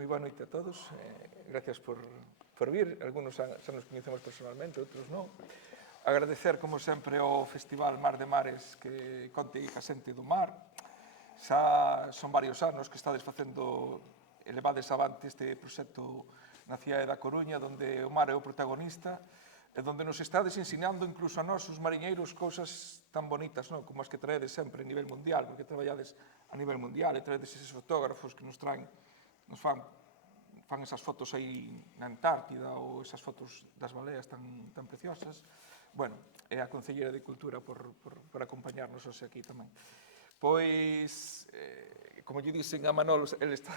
moi boa noite a todos. Gracias por vir. Algunos xa nos coñecemos personalmente, outros non. Agradecer, como sempre, ao Festival Mar de Mares que conte ca xente do mar. Xa son varios anos que estades facendo elevades avante este proxecto na cidade da Coruña, onde o mar é o protagonista e onde nos estades ensinando incluso a nós, os mariñeiros, cousas tan bonitas, non? Como as que traedes sempre a nivel mundial, porque traballades a nivel mundial e traedes eses fotógrafos que nos fan esas fotos aí na Antártida ou esas fotos das baleas tan preciosas. Bueno, é a Concelleira de Cultura por acompañarnos hoxe aquí tamén. Pois, como lle dixen a Manolo, ele está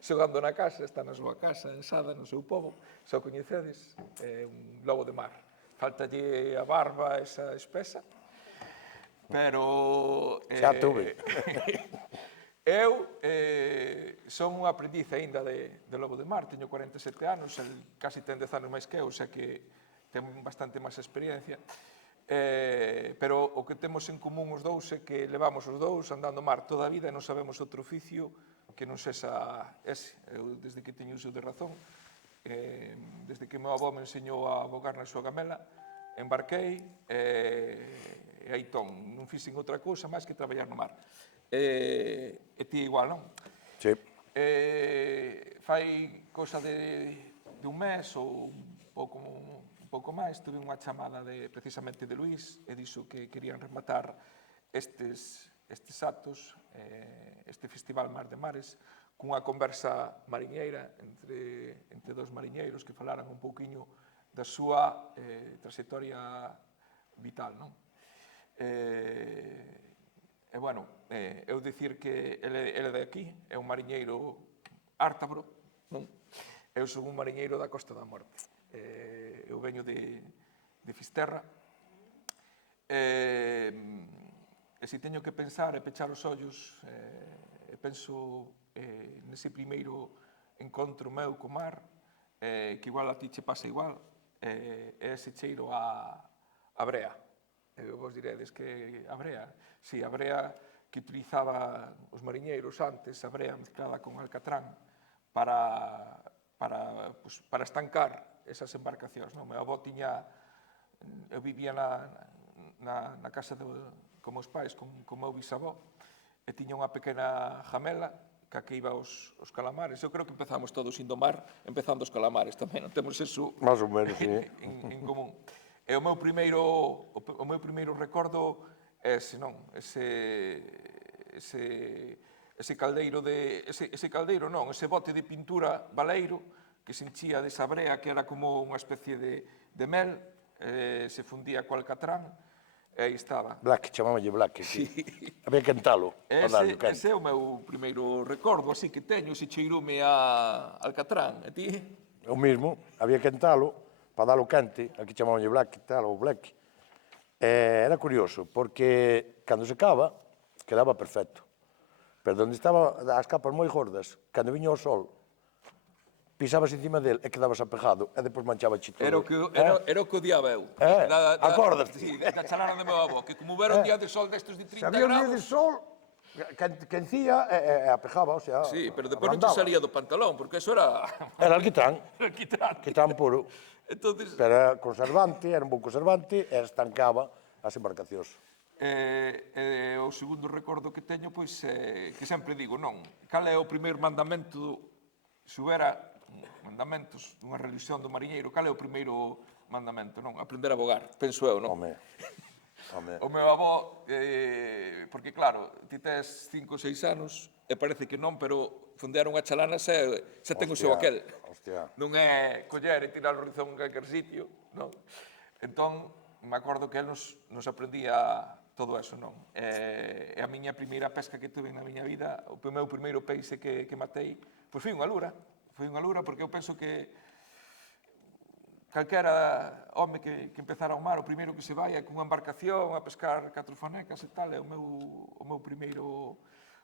xogando na casa, está na súa casa, en Sada, no seu pobo, xa o coñecedes, é un lobo de mar. Faltalle a barba esa espesa, pero... Xa tuve. Eu son un aprendiz aínda de lobo de mar, teño 47 anos, el casi ten 10 anos máis que eu, xa que ten bastante máis experiencia, pero o que temos en común os dous é que levamos os dous andando mar toda a vida e non sabemos outro oficio que non sexa ese. Eu, desde que teño uso de razón, desde que meu avó me enseñou a bogar na súa gamela, embarquei e aí ton, non fixen outra cousa máis que traballar no mar. E ti igual, non? Sí. Fai cousa de un mes ou un pouco máis, tuve unha chamada precisamente de Luís e dixo que querían rematar estes actos, este Festival Mar de Mares, cunha conversa mariñeira entre dos mariñeiros que falaran un pouquiño da súa trayectoria vital, non? E, bueno, eu dicir que ele é de aquí, é un mariñeiro ártabro, non? Eu son un mariñeiro da Costa da Morte. Eu veño de Fisterra. E se teño que pensar e pechar os ollos, penso nese primeiro encontro meu co mar, que igual a ti che pasa igual, é ese cheiro a brea. Vos diredes que a brea, si, a brea que utilizaban os mariñeiros antes, a brea mezclada con alcatrán para estancar esas embarcacións. Meu avó eu vivía na casa con meus pais, con meu bisavó, e tiña unha pequena jamela ca que iba os calamares. Eu creo que empezamos todos indo mar, empezando os calamares tamén, non temos eso Más ou menos, sí. en común. E o meu primeiro recordo é ese, non? Ese bote de pintura baleiro que se enchía desa brea que era como unha especie de mel, se fundía co alcatrán, e aí estaba. Black, chamámolle Black, sí. Había que entalo. Ese é o meu primeiro recordo, así que teño, ese cheirume a alcatrán. E ti? O mismo, había que entalo para dalo quente, aquí chamámolle Black, tal, ou Black. Era curioso, porque cando secaba, quedaba perfecto. Pero onde estaba as capas moi gordas, cando viña o sol, pisabas encima del e quedabas apegado, e depois manchaba todo. Era o que odiaba eu. Acordas? Sí, da chalana do meu avó, que como hubiera un día de sol destes de 30 grados... Se había un día de sol, que encía e apejaba, o sea... Sí, pero depois non te salía do pantalón, porque eso era... Era alquitrán. Alquitrán puro. Entonces... Pero era conservante, era un bon conservante, e estancaba as embarcacións. O segundo recordo que teño, pois, que sempre digo, non, cal é o primeiro mandamento, se houbera mandamentos dunha religión do mariñeiro, cal é o primeiro mandamento, non? Aprender a bogar, penso eu, non? Home. O meu avó, porque claro, ti tes 5 ou 6 anos, e parece que non, pero fondear unha chalana xa ten o seu aquel. Non é coller e tirar o rizón en calquer sitio, non? Entón, me acordo que el nos aprendía todo eso, non? E a miña primeira pesca que tuve na miña vida, o meu primeiro peixe que matei, pois foi unha lura. Foi unha lura porque eu penso que calquera home que empezara ao mar, o primeiro que se vai é cunha embarcación a pescar 4 fanecas e tal, e o meu primeiro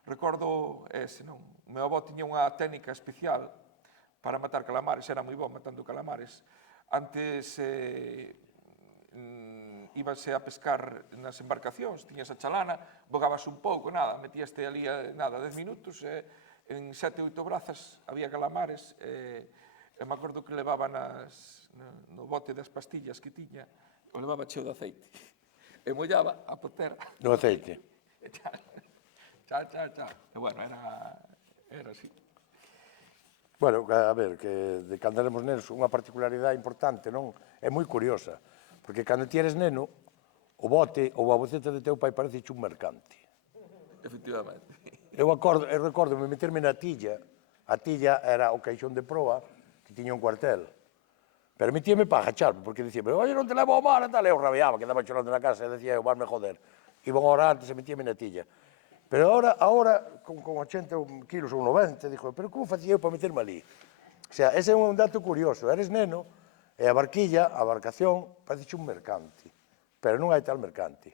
recordo é ese, non? O meu avó tiña unha técnica especial para matar calamares, era moi bon matando calamares. Antes íbase a pescar nas embarcacións, tiñas a chalana, bogabas un pouco, nada, metíaste ali, 10 minutos, e en 7 ou 8 brazas había calamares, e me acordo que levaba no bote das pastillas que tiña, o levaba cheo de aceite. E mollaba a potera. No aceite. E cha. E bueno, era así. Bueno, a ver, que de cando éramos nenos, unha particularidade importante, non? É moi curiosa, porque cando ti eres neno, o bote ou a boceta de teu pai parece un mercante. Efectivamente. Eu recordo me meterme na tilla, a tilla era o caixón de proa, que tiña un cuartel, pero metíame para agacharme, porque dicía, oye, non te levo ao mar e tal, e eu rabiaba, que daba chorando na casa, e decía, eu, vas-me joder. Iba unha hora antes e metíame na tilla. Pero ahora con 80 kilos ou 90, dixo, pero como facía eu para meterme ali? O sea, ese é un dato curioso, eres neno, e a barquilla, a embarcación, parece un mercante, pero non hai tal mercante.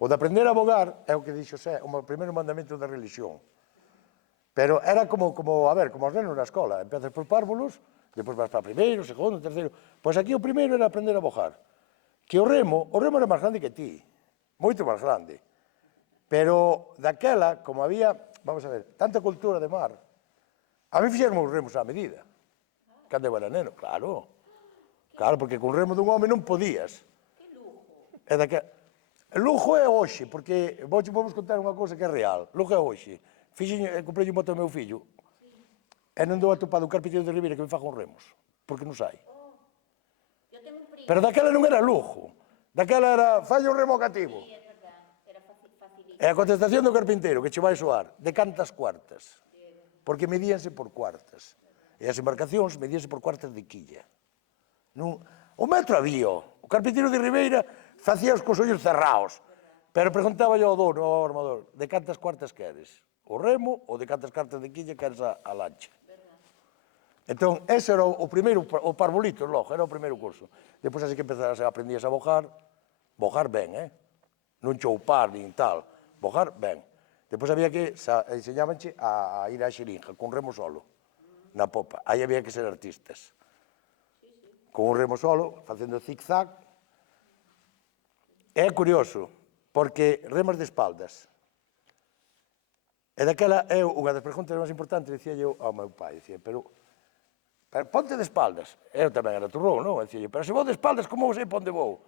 O de aprender a vogar é o que dixo Xosé, o primeiro mandamento da religión. Pero era como os nenos na escola, empezas por párvulos, depois vas para primeiro, segundo, terceiro. Pois aquí o primeiro era aprender a vogar. Que o remo era máis grande que ti, moito máis grande. Pero daquela, como había, vamos a ver, tanta cultura de mar, a mí fixeron os remos á medida. Cando eu era neno, claro. Claro, porque con remo dun home non podías. Que lujo. Lujo é hoxe, porque vamos contar unha cousa que é real. Lujo é hoxe. Comprei un bote ao meu fillo, e non dou atopado un carpinteiro de Ribeira que me faga uns remos, porque non sai. Pero daquela non era lujo. Daquela era, falla un remo cativo. E a contestación do carpinteiro, que che vai soar, de cantas cuartas? Porque medíanse por cuartas. E as embarcacións medíanse por cuartas de quilla. O metro había, o carpinteiro de Ribeira facía os cos ollos cerraos, pero preguntaba ao dono, ao armador, de cantas cuartas queres? O remo ou de cantas cuartas de quilla queres a lancha? Entón, ese era o primeiro, o parvulito, logo, era o primeiro curso. Depois así que aprendías a bogar ben, non choupar nin tal, bogar ben. Depois había que, enseñábanche a ir á xeringa, con remo solo, na popa. Aí había que ser artistas. Con un remo solo, facendo zig-zag. É curioso, porque remas de espaldas. E daquela, unha das preguntas máis importantes, dicía eu ao meu pai, dicía, pero ponte de espaldas. Eu tamén era turrón, non? Dicía, pero se vou de espaldas, como sei para onde vou?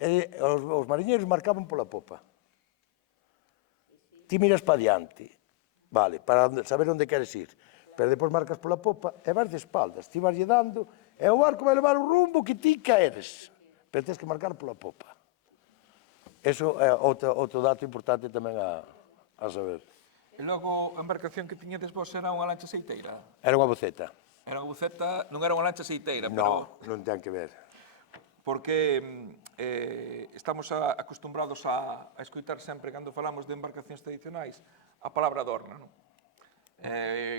E os mariñeiros marcaban pola popa. Ti miras para diante, vale, para saber onde queres ir, pero depois marcas pola popa e vas de espaldas, ti vas lle dando, e o barco vai levar o rumbo que ti queres, pero tens que marcar pola popa. Eso é outro dato importante tamén a saber. E logo, a embarcación que tiñedes vos era unha lancha aceiteira? Era unha boceta. Era unha buceta, non era unha lancha aceiteira, pero... Non ten que ver. Porque estamos acostumbrados a escoitar sempre, cando falamos de embarcacións tradicionais, a palabra dorna, non?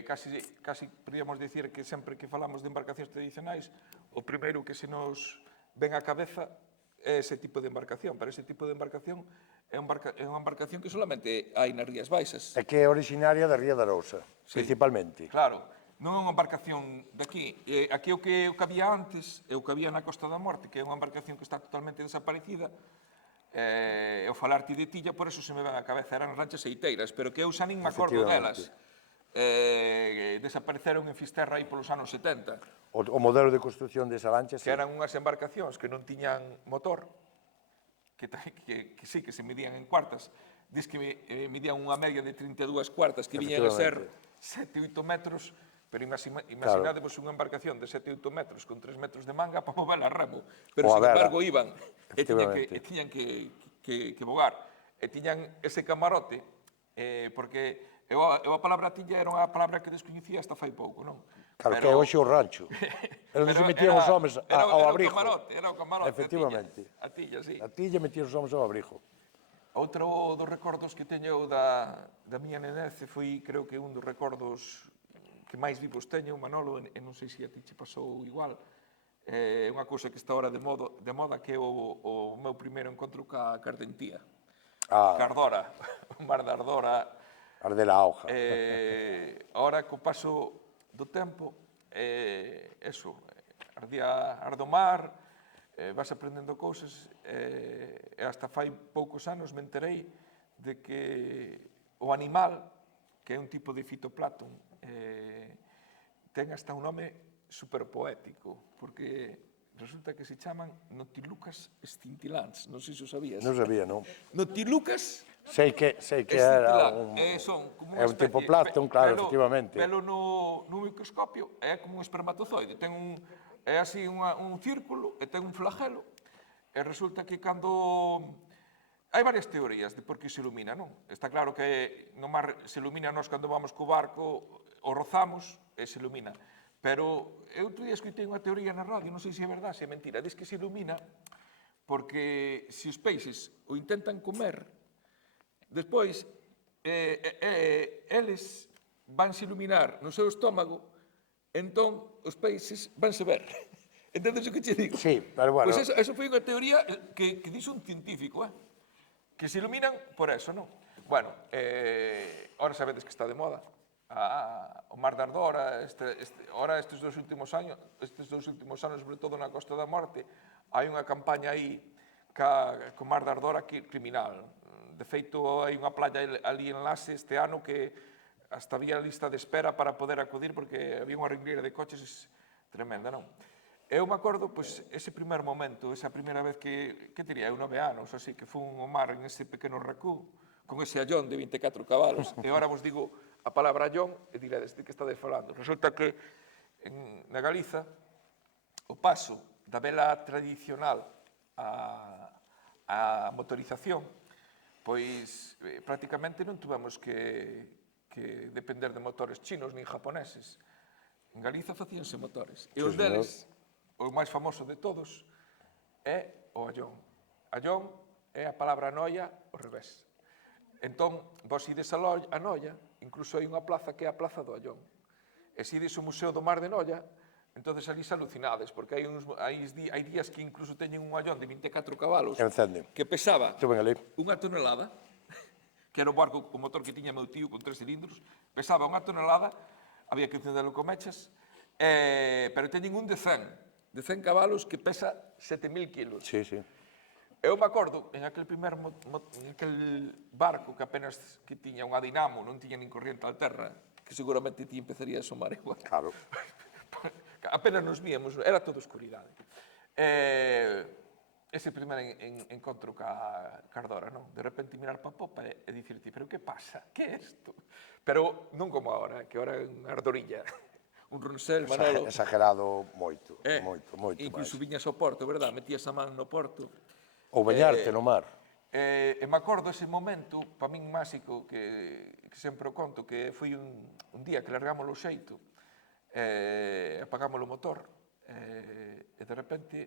Casi podríamos dicir que sempre que falamos de embarcacións tradicionais, o primeiro que se nos ven á cabeza é ese tipo de embarcación, pero ese tipo de embarcación é unha embarcación que solamente hai nas Rías Baixas. É que é originaria da Ría da Arousa, principalmente. Claro, non é unha embarcación daqui. Aquí o que había antes, é o que había na Costa da Morte, que é unha embarcación que está totalmente desaparecida, o falarte de tilla, por eso se me ven á cabeza, eran ranchas eiteiras, pero que eu xa nin me acordo delas. Desapareceron en Fisterra aí polos anos 70. O modelo de construcción desa lancha, que eran unhas embarcacións que non tiñan motor, que sí, que se medían en cuartas. Diz que medían unha media de 32 cuartas, que viñan a ser 7-8 metros, pero imaginadevos unha embarcación de 7-8 metros con 3 metros de manga para mover a remo, pero sin embargo iban e tiñan que vogar. E tiñan ese camarote, porque eu a palabra tilla era unha palabra que descoñecía hasta fai pouco, non? Claro, que é hoxe o rancho. Eles se metían os homes ao abrigo. Era o camarote, efectivamente. A tilla, sí. A tilla metían os homes ao abrigo. Outro dos recordos que teño da miña nenez foi, creo que un dos recordos que máis vivos teño, Manolo, e non sei se a ti che pasou igual, é unha cousa que está ahora de moda, que é o meu primeiro encontro ca Ardentía. Ardora, o mar da Ardora. Ardela a hoja. Ahora, co paso do tempo, ardo mar, vas aprendendo cousas, e hasta fai poucos anos me enterei de que o animal, que é un tipo de fitoplancton, ten hasta un nome superpoético, porque resulta que se chaman Noctilucas scintillantes, non sei se o sabías. Non sabía, non? Noctilucas Sei que era son como é unha un tipo especie, Plancton, claro, efectivamente. Velo no microscopio é como un espermatozoide, é así un círculo e ten un flagelo, e resulta que cando hai varias teorías de por que se ilumina, non? Está claro que no mar se ilumina nós cando vamos co barco, o rozamos e se ilumina. Pero eu outro día escoitei unha teoría na radio, non sei se é verdade, se é mentira, diz que se ilumina porque se os peixes o intentan comer, despois eles vanse iluminar no seu estómago, entón os peixes vanse ver. Entendes o que che digo? Sí, pero bueno. Pois eso foi unha teoría que dixo un científico, que se iluminan por eso, non? Bueno, ahora sabedes que está de moda o Mar de Ardora, estes dous últimos anos, sobre todo na Costa da Morte, hai unha campaña aí co Mar de Ardora criminal. De feito, hai unha playa ali en Lase este ano que hasta había lista de espera para poder acudir porque había unha ringleira de coches tremenda, non? Eu me acordo, pois, ese primer momento, esa primeira vez que teria eu 9 anos, así, que fun ao mar en ese pequeno recú, con ese allón de 24 cabalos, e agora vos digo a palabra allón e diredes de que estades falando. Resulta que na Galiza o paso da vela tradicional á motorización, pois prácticamente non tuvemos que depender de motores chinos nin japoneses. En Galiza facíanse motores. E os deles, o máis famoso de todos, é o allón. Allón é a palabra noia ao revés. Entón, vos ides a Noia, incluso hai unha plaza que é a Plaza do Allón. E se ides ao Museo do Mar de Noia, entonces ali se alucinades, porque hai días que incluso teñen un allón de 24 cabalos que pesaba unha tonelada, que era o barco, o motor que tiña meu tío con 3 cilindros, pesaba unha tonelada, había que encendelo con mechas, pero teñen un de 100 cabalos que pesa 7.000 kilos. Sí, sí. Eu me acordo, en aquel barco que apenas que tiña unha dinamo, non tiña nin corriente alterna, que seguramente ti empezaría a somar igual. Claro. Apenas nos víamos, era toda oscuridade. Ese primer encontro ca Ardora, non? De repente mirar pa popa e dicirte, pero que pasa? Que é isto? Pero non como agora, que agora é unha ardorilla. Un Ronsel, Manolo. Exagerado moito, moito máis. Incluso viñas ao porto, verdad? Metías a man no porto. Ou bañarte no mar. E me acordo ese momento, para min máxico, que sempre o conto, que foi un día que largámoslo o xeito, apagamos o motor, e de repente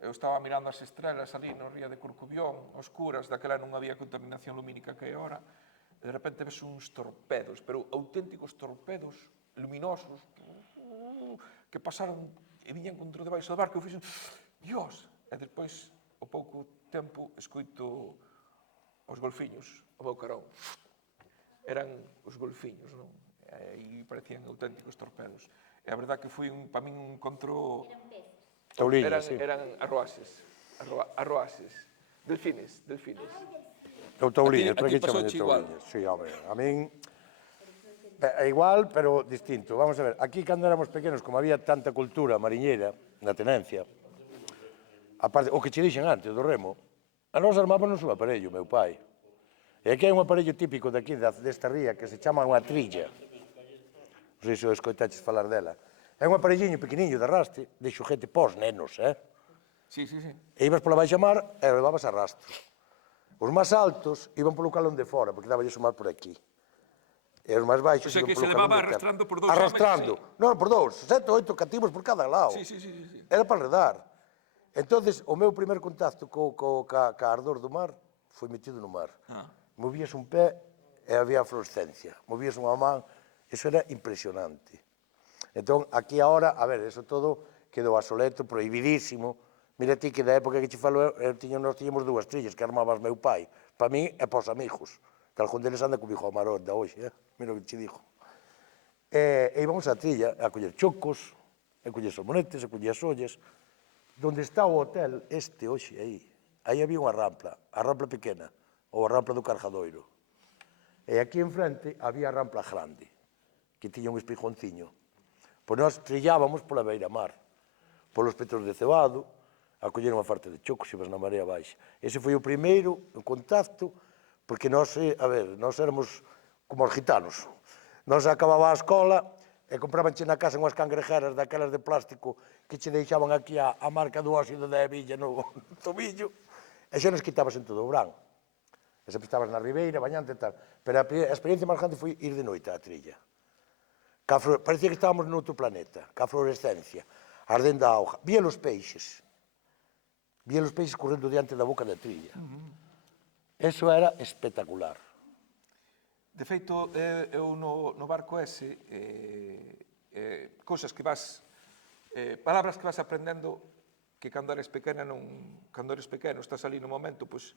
eu estaba mirando as estrelas ali no río de Corcubión, oscuras, daquela non había contaminación lumínica que é ahora, e de repente ves uns torpedos, pero auténticos torpedos luminosos, que pasaron e viñan contra debaixo do barco, e fixen, Dios! E despois, ao pouco tempo, escoito os golfiños, ao meu carón. Eran os golfiños, non? E parecían auténticos torpedos. E a verdad que foi, para min, un encontro... Tauliñas, sí. Eran arroases. Delfines. Ou tauliñas, para que chaman de tauliñas? Sí, home, a min... É igual, pero distinto. Vamos a ver, aquí cando éramos pequenos, como había tanta cultura mariñeira na tenencia, aparte, o que che dixen antes do remo, a nós armábanos un aparello, meu pai. E aquí hai un aparello típico daqui, desta ría, que se chama unha trilla. Non sei se o escoitaches falar dela. É un aparelliño pequeniño de arraste, de xoguete pos nenos, Sí. E ibas pola baixa mar e levabas arrastro. Os máis altos iban polo calón de fora, porque daballes o mar por aquí. E os máis baixos iban polo calón de terra. O sea, que se levaba arrastrando por dous homes. Arrastrando. Non, por dous. 7 ou 8 cativos por cada lado. Sí. Era para redar. Entonces, o meu primer contacto ca ardor do mar foi metido no mar. Movías un pé e había fluorescencia. Movías unha man, eso era impresionante. Entón, aquí agora, a ver, eso todo quedou asoleto, prohibidísimo. Mira ti que da época que che falo, nós tiñamos 2 trillas que armabas meu pai. Para mí e para os amigos. Que algún deles anda comigo ao marón da hoxe, mira o que che digo. E íbamos á trilla a coller chocos, a coller salmonetes, a coller as ollas. Donde está o hotel, este hoxe aí, aí había unha rampla, a rampla pequena, ou a rampla do Carjadoiro. E aquí enfrente había a rampla grande, que que tiña un espigonciño. Pois nós trillábamos pola beira-mar, polos petros de cebado, a coller unha farta de choco, se vas na marea baixa. Ese foi o primeiro en contacto, porque nós éramos como os gitanos. Nós acababa a escola e comprabanche na casa unhas cangrejeras daquelas de plástico que che deixaban aquí a marca do óxido da hebilla no tobillo, e xa nos quitabas en todo o verán. E sempre estabas na ribeira, bañante e tal. Pero a experiencia máis grande foi ir de noite á trilla. Parecía que estábamos noutro planeta, ca fluorescencia, ardendo a auga. Vía os peixes correndo diante da boca da trilla. Eso era espectacular. De feito, eu no barco ese, cousas que vas, palabras que vas aprendendo que cando eres pequeno, estás ali no momento, pois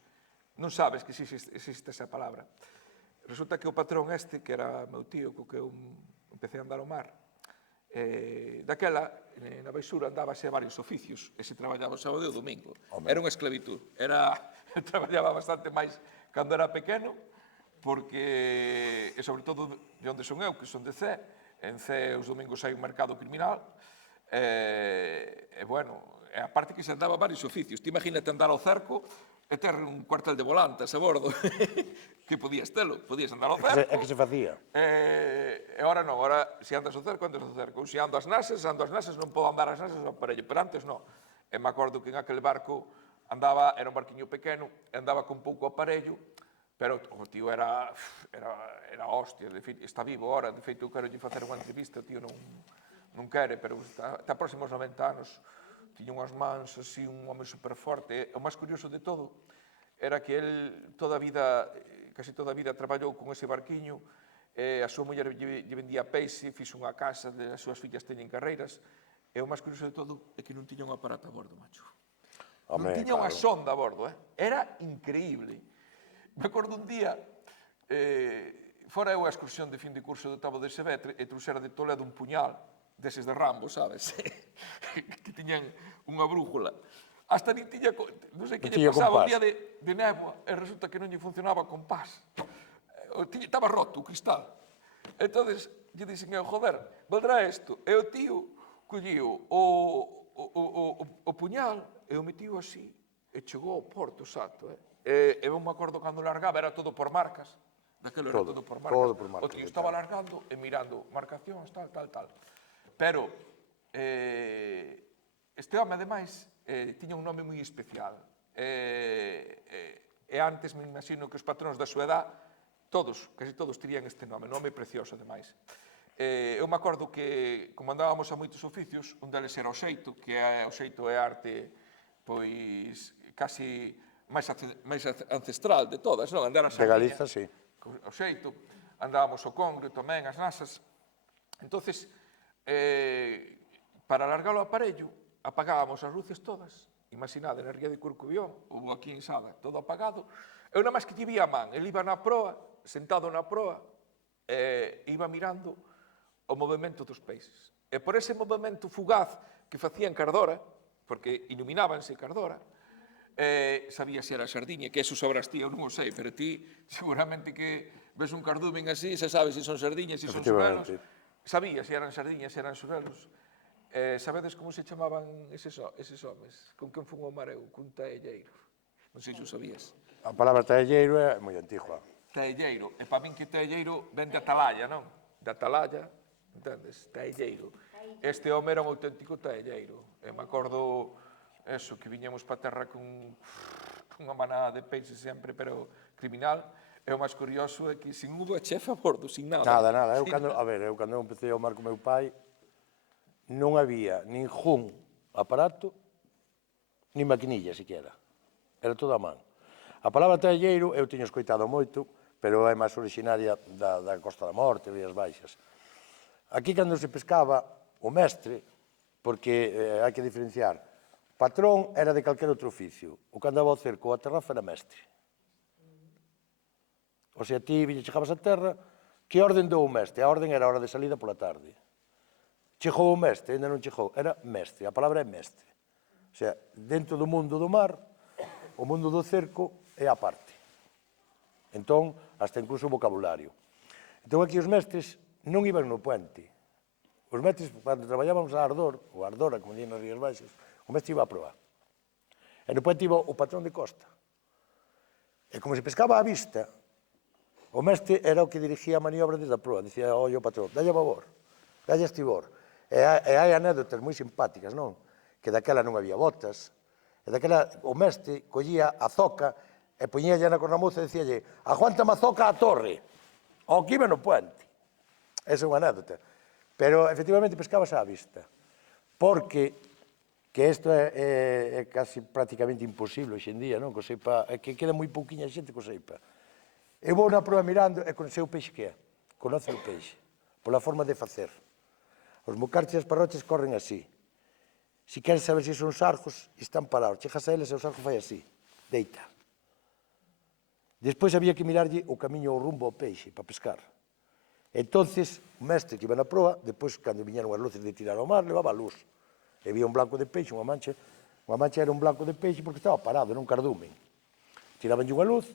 non sabes que existe esa palabra. Resulta que o patrón este, que era meu tío, co que eu empecé a andar ao mar, daquela, na baixura, andábase a varios oficios, e se traballaba o sábado e o domingo. Era unha esclavitud. Traballaba bastante máis cando era pequeno, porque, e sobre todo, de onde son eu, que son de Cee, en Cee os domingos hai un mercado criminal, e bueno, a parte que se andaba a varios oficios. Ti imagínate andar ao cerco e ter un cuartel de volantes a bordo, que podías telo, podías andar ao cerco. É que se facía. E agora non, agora se andas ao cerco, andas ao cerco. Se ando ás nasas, non podo andar ás nasas ao parello, pero antes non. E me acordo que en aquel barco andaba, era un barquiño pequeno, andaba con pouco aparello, pero o tío era hostia, de feito, está vivo ahora, de feito eu quero lle facer unha entrevista, o tío non quere, pero está próximos 90 anos, tiña unhas mans así, un home superforte. O máis curioso de todo era que el casi toda a vida traballou con ese barquiño, a súa muller lle vendía peixe, fixo unha casa, as súas fillas teñen carreiras, e o máis curioso de todo é que non tiña un aparato a bordo, macho. Non tiña unha sonda a bordo, era increíble. Me acordo un día, fora eu a excursión de fin de curso do Tabo de Sevetre e trouxera de Toledo un puñal, deses de Rambo, sabes? Que tiñan unha brújula. Hasta nin tiña, non sei que lle pasaba un día de néboa, e resulta que non lle funcionaba o compás. Estaba roto o cristal. Entón, lle dixen eu, joder, valdrá isto? E o tío collío o puñal e o metío así, e chegou ao Porto Santo, E eu me acordo cando largaba, era todo por marcas. Daquelo era todo por marcas. O tío estaba largando e mirando marcacións, tal. Pero este home, ademais, tiña un nome moi especial. E antes me imagino que os patróns da súa edad, casi todos tirían este nome precioso, ademais. Eu me acordo que, como andábamos a moitos oficios, un deles era o xeito, que o xeito é arte, pois, casi máis ancestral de todas, non? Andar a Sardiña. De Galiza, sí. O xeito, andábamos o congre tamén, as nasas. Entonces, para alargar o aparello, apagábamos as luces todas. Imaginade, na ría de Corcubión, ou aquí en Sada, todo apagado. Eu nada máis que lle vía a man, ele iba na proa, sentado na proa, iba mirando o movimento dos peixes. E por ese movimento fugaz que facían cardora, porque iluminábanse cardora, sabía se era sardiña, que eso sabrás ti, eu non o sei, pero ti seguramente que ves un cardumen así, se sabe se son sardiñas, se son surelos, sabía se eran sardiñas, se eran surelos. Sabedes como se chamaban eses homes? Con quen fun ao mar eu? Cun taelleiro. Non sei se o sabías. A palabra taelleiro é moi antigua. Taelleiro. E para min que taelleiro ven de atalaya, non? De atalaya, entendes? Taelleiro. Este home era un auténtico taelleiro. E me acordo eso, que viñamos para a terra con unha manada de peixes sempre, pero criminal. E o máis curioso é que sin unha chefa a bordo, sin nada. Nada. Eu cando empecé ao mar con meu pai, non había ningún aparato, nin maquinilla, siquiera. Era todo a man. A palabra taelleiro eu teño escoitado moito, pero é máis originaria da Costa da Morte, Rías Baixas. Aquí, cando se pescaba, o mestre, porque hai que diferenciar, patrón era de calquer outro oficio. O que andaba ao cerco ou a terrafa era mestre. O sea, ti chegabas a terra, que orden dou o mestre? A orden era a hora de salida pola tarde. Chegou o mestre, ainda non chegou, era mestre, a palabra é mestre. O sea, dentro do mundo do mar, o mundo do cerco é a parte. Entón, hasta incluso o vocabulario. Entón, aquí os mestres non iban no puente. Os mestres, cando traballábamos a Ardor, ou Ardora, como dían nas Rías Baixas, o mestre iba a probar. E no puente iba o patrón de costa. E como se pescaba á vista, o mestre era o que dirigía a maniobra desde a proa. Dicía, oi, o patrón, dalle a babor, dalle a estibor. E hai anécdotas moi simpáticas, non? Que daquela non había botas, e daquela o mestre collía a zoca e poñíalle na cornamuza e dicíalle, aguántame a zoca á torre, ao que iba no puente. Esa é unha anécdota. Pero, efectivamente, pescabas á vista. Porque que isto é casi prácticamente imposible hoxe en día, non? Que seipa, que queda moi pouquiña xente que o seipa. Eu vou na proa mirando e conheceu o peixe que é. Conoce o peixe, pola forma de facer. Os mocarches e as parroches corren así. Se queres saber se son sargos, están parados. Chegas a eles e o sargo fai así, deita. Despois había que mirarlle o camiño, o rumbo ao peixe, para pescar. Entonces, o mestre que iba na proa, depois, cando viñeron as luces de tirar ao mar, levaba a luz. E vía un blanco de peixe, unha mancha era un blanco de peixe porque estaba parado, non cardumen. Tirabanlle unha luz,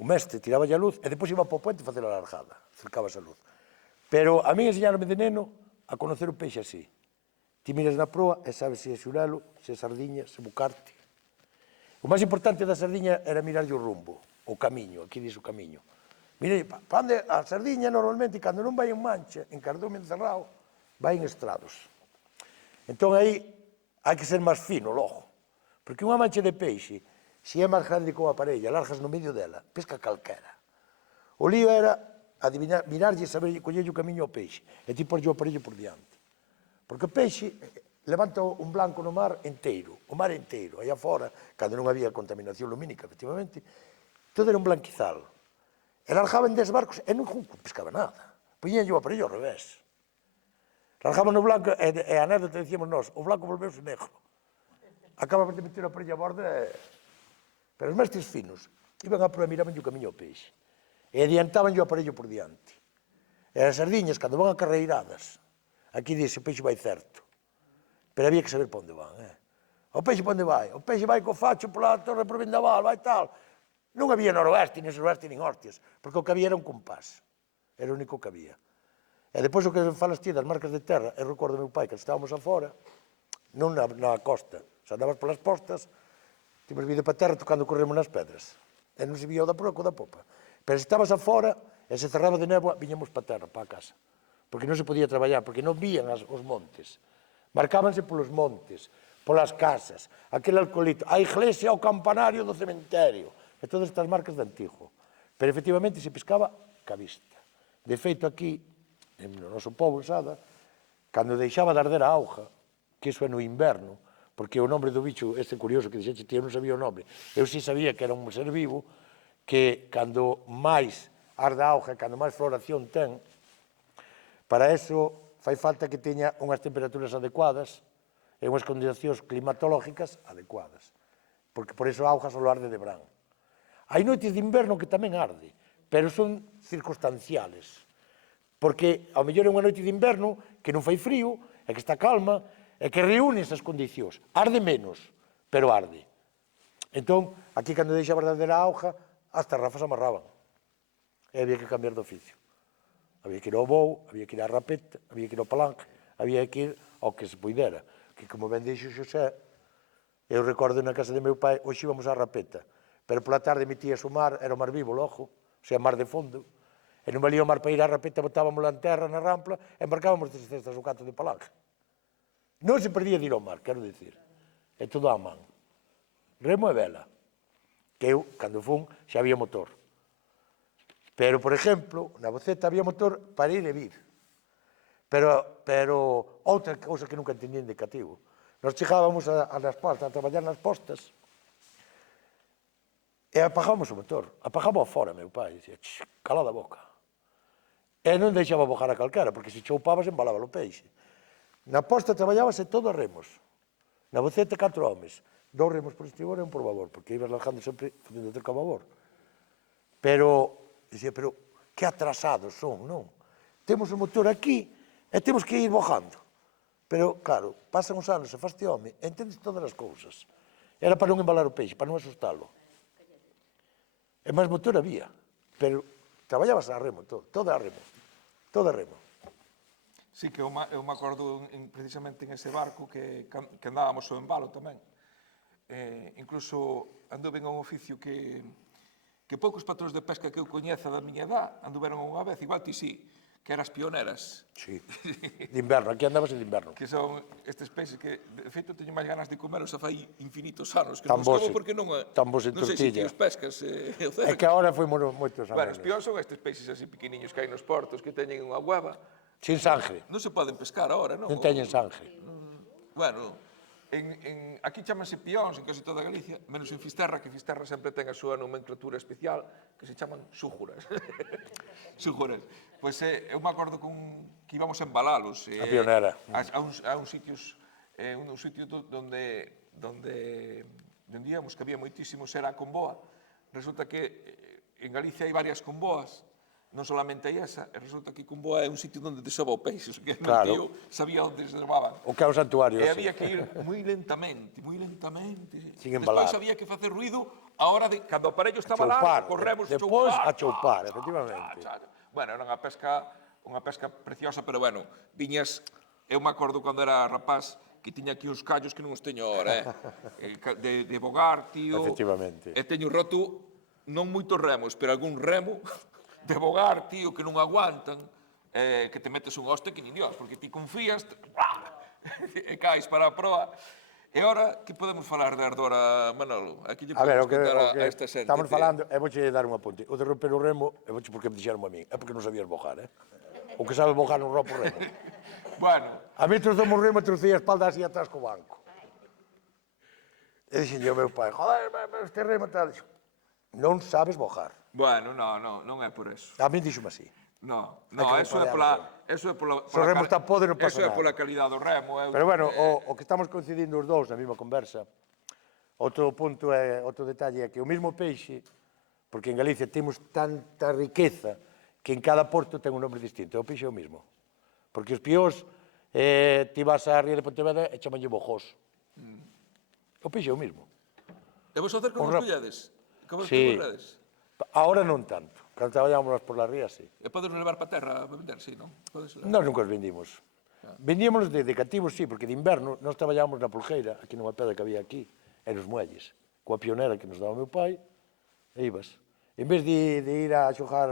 o mestre tiraballe a luz e depois iba para o puente facer a largada, acercabas a luz. Pero a mí enseñaronme de neno a conocer o peixe así. Ti miras na proa e sabes se é xurelo, se é sardiña, se é bucarte. O máis importante da sardiña era mirarlle o rumbo, o camiño, aquí diz o camiño. Mire, para onde a sardiña normalmente, cando non vai en mancha, en cardume encerrado, vai en estrados. Entón, aí, hai que ser máis fino, logo. Porque unha mancha de peixe, se é máis grande que unha parella, largas no medio dela, pesca calquera. O lío era adivinar, mirarlle e saber collerlle o camiño ao peixe, e ti porlle o aparello por diante. Porque o peixe levanta un blanco no mar inteiro, o mar inteiro, aí afora, cando non había contaminación lumínica, efectivamente, todo era un blanquizal. E largaban 10 barcos e non pescaba nada. Poñíanlle o aparello ao revés. Largaban no blanco e a anécdota decíamos nós, o blanco volveuse negro. Acabamos de meter o aparello a borda e... Pero os mestres finos iban a proa e miraban o camiño ao peixe. E adiantaban o aparello por diante. E as sardiñas, cando van a carreiradas, aquí dice, o peixe vai certo. Pero había que saber para onde van, O peixe para onde vai? O peixe vai co facho pola torre por Vendaval, vai tal. Non había noroeste, nin suroeste, nin hostias, porque o que había era un compás. Era o único que había. E depois o que falas ti das marcas de terra, eu recordo meu pai que estábamos afora, non na costa, se andabas polas postas, tínhamos vido para terra tocando corremos nas pedras. E non se vía o da proa co da popa. Pero se estabas afora e se cerraba de néboa, viñamos para terra, para a casa. Porque non se podía traballar, porque non vían os montes. Marcábanse polos montes, polas casas, aquel alcoholito, a iglesia, o campanario do cementerio, e todas estas marcas de antigo. Pero efectivamente se pescaba ca vista. De feito aquí, no noso pobo, en Sada, cando deixaba de arder a auga, que iso é no inverno, porque o nombre do bicho, este curioso que dixeche, eu non sabía o nome, eu sí sabía que era un ser vivo, que cando máis arde a auga, cando máis floración ten, para eso fai falta que teña unhas temperaturas adecuadas e unhas condicións climatológicas adecuadas, porque por eso a auga só arde de verán. Hai noites de inverno que tamén arde, pero son circunstanciales, porque ao mellor é unha noite de inverno que non fai frío, e que está calma, e que reúne esas condicións. Arde menos, pero arde. Entón, aquí cando deixaba de arder a auga, as tarrafas amarraban. E había que cambiar de oficio. Había que ir ao bou, había que ir á rapeta, había que ir ao palanque, había que ir ao que se poidera. Que, como ben dixo Xosé, eu recordo na casa de meu pai, hoxe íbamos á rapeta, pero pola tarde metías o mar, era o mar vivo, logo, o sea, mar de fondo, e non valía o mar para ir á rapeta, botábamos en terra na rampla, e embarcábamos 3 cestas o canto de palanque. Non se perdía de ir ao mar, quero dicir. É todo á man. Remo e vela. Que eu, cando fun, xa había motor. Pero, por exemplo, na Boceta había motor para ir e vir. Pero outra cousa que nunca entendía en cativo. Nos chegábamos nas postas, a traballar nas postas, e apagábamos o motor. Apagábamos fora, meu pai. Dicía, cala da boca. E non deixaba bojar a calquera, porque se choupabas embalaba o peixe. Na posta traballábase todo a remos. Na Boceta 4 homes. 2 remos por estribor e 1 por babor, porque ibas largando sempre facendo cerca a babor. Pero, dicía, pero que atrasados son, non? Temos o motor aquí e temos que ir bojando. Pero, claro, pasan os anos e faste home, e entendes todas as cousas. Era para non embalar o peixe, para non asustalo. E máis motor había, pero traballabas a remo todo a remo, todo a remo. Sí, que eu me acordo precisamente en ese barco que andábamos ao embalo tamén. Incluso anduve en un oficio que poucos patróns de pesca que eu coñeza da miña edad anduveron unha vez, igual ti sí, que eras pioneras. Sí, de inverno, aquí andabas de inverno. Que son estes peixes que, de feito, teño máis ganas de comeros a fai infinitos anos, que Tan non os como bos porque non en sei se ti tortilla. os pescas. É que agora foi moitos Bueno, os anos. piores son estes peixes así pequeniños que hai nos portos que teñen unha hueva. Sin sangre, Non se poden pescar ahora, non? non teñen sangre. Bueno, aquí chamanse pións en casi toda Galicia, menos en Fisterra, que Fisterra sempre ten a súa nomenclatura especial, que se chaman sújuras. Sújuras. Pois eu me acordo que íbamos a embalalos. A pionera. A uns sitios donde íamos, que había moitísimos, era a Comboa. Resulta que en Galicia hai varias comboas, non solamente hai esa, e resulta que Comboa é un sitio onde desova o peixe, que o tío sabía onde se levaban. O que é o santuario, E sí. había que ir moi lentamente. Sin embalar. Despois había que facer ruido a hora de, cando o aparello estaba Choupar. largo, corremos Depois a choupar, efectivamente. Bueno, era unha pesca preciosa, pero bueno, viñas, eu me acordo cando era rapaz, que tiña aquí uns callos que non os teño ahora, de bogar, tío. Efectivamente. E teño roto, non moitos remos, pero algún remo de bogar, tío, que non aguantan, que te metes un hoste que nin Dios, porque ti confías, e caes para a proa. E ora, que podemos falar de Ardora, Manolo? Aquí lle A ver, podemos contar a esta xente. estamos falando, e vouche dar un apunte. O de romper o remo, e vouche porque me dixeron a mí, é porque non sabías bojar, O que sabe bojar non rompe o remo. Bueno, A mí trozoume o remo e trocei a espalda así atrás co banco. E dixen ao meu pai, joder, este remo tal. Dixo, non sabes bojar. bueno, non é por eso. A mí dixome así. No, que eso é pola... Se o remo está podre, non pasa Eso é nada. pola calidad do remo. Pero bueno, o que estamos coincidindo os dous na mesma conversa, outro punto é, outro detalle é que o mesmo peixe, porque en Galicia temos tanta riqueza que en cada porto ten un nombre distinto, o peixe é o mesmo. Porque os piós, ti vas á ría de Pontevedra e chamanlle bojós. O peixe é o mesmo. E vos facer como O os remo. colledes? Como os Sí. colledes? Ahora non tanto. Cando traballábamos por la ría, sí. E podes levar para terra a vender, sí, non? Podes levar. Nós nunca os vendimos. Vendíamos de cativos, sí, porque de inverno nós traballábamos na Pulgueira, aquí nunha pedra que había aquí, e nos muelles, coa pionera que nos daba o meu pai, e ibas. En vez de ir a xogar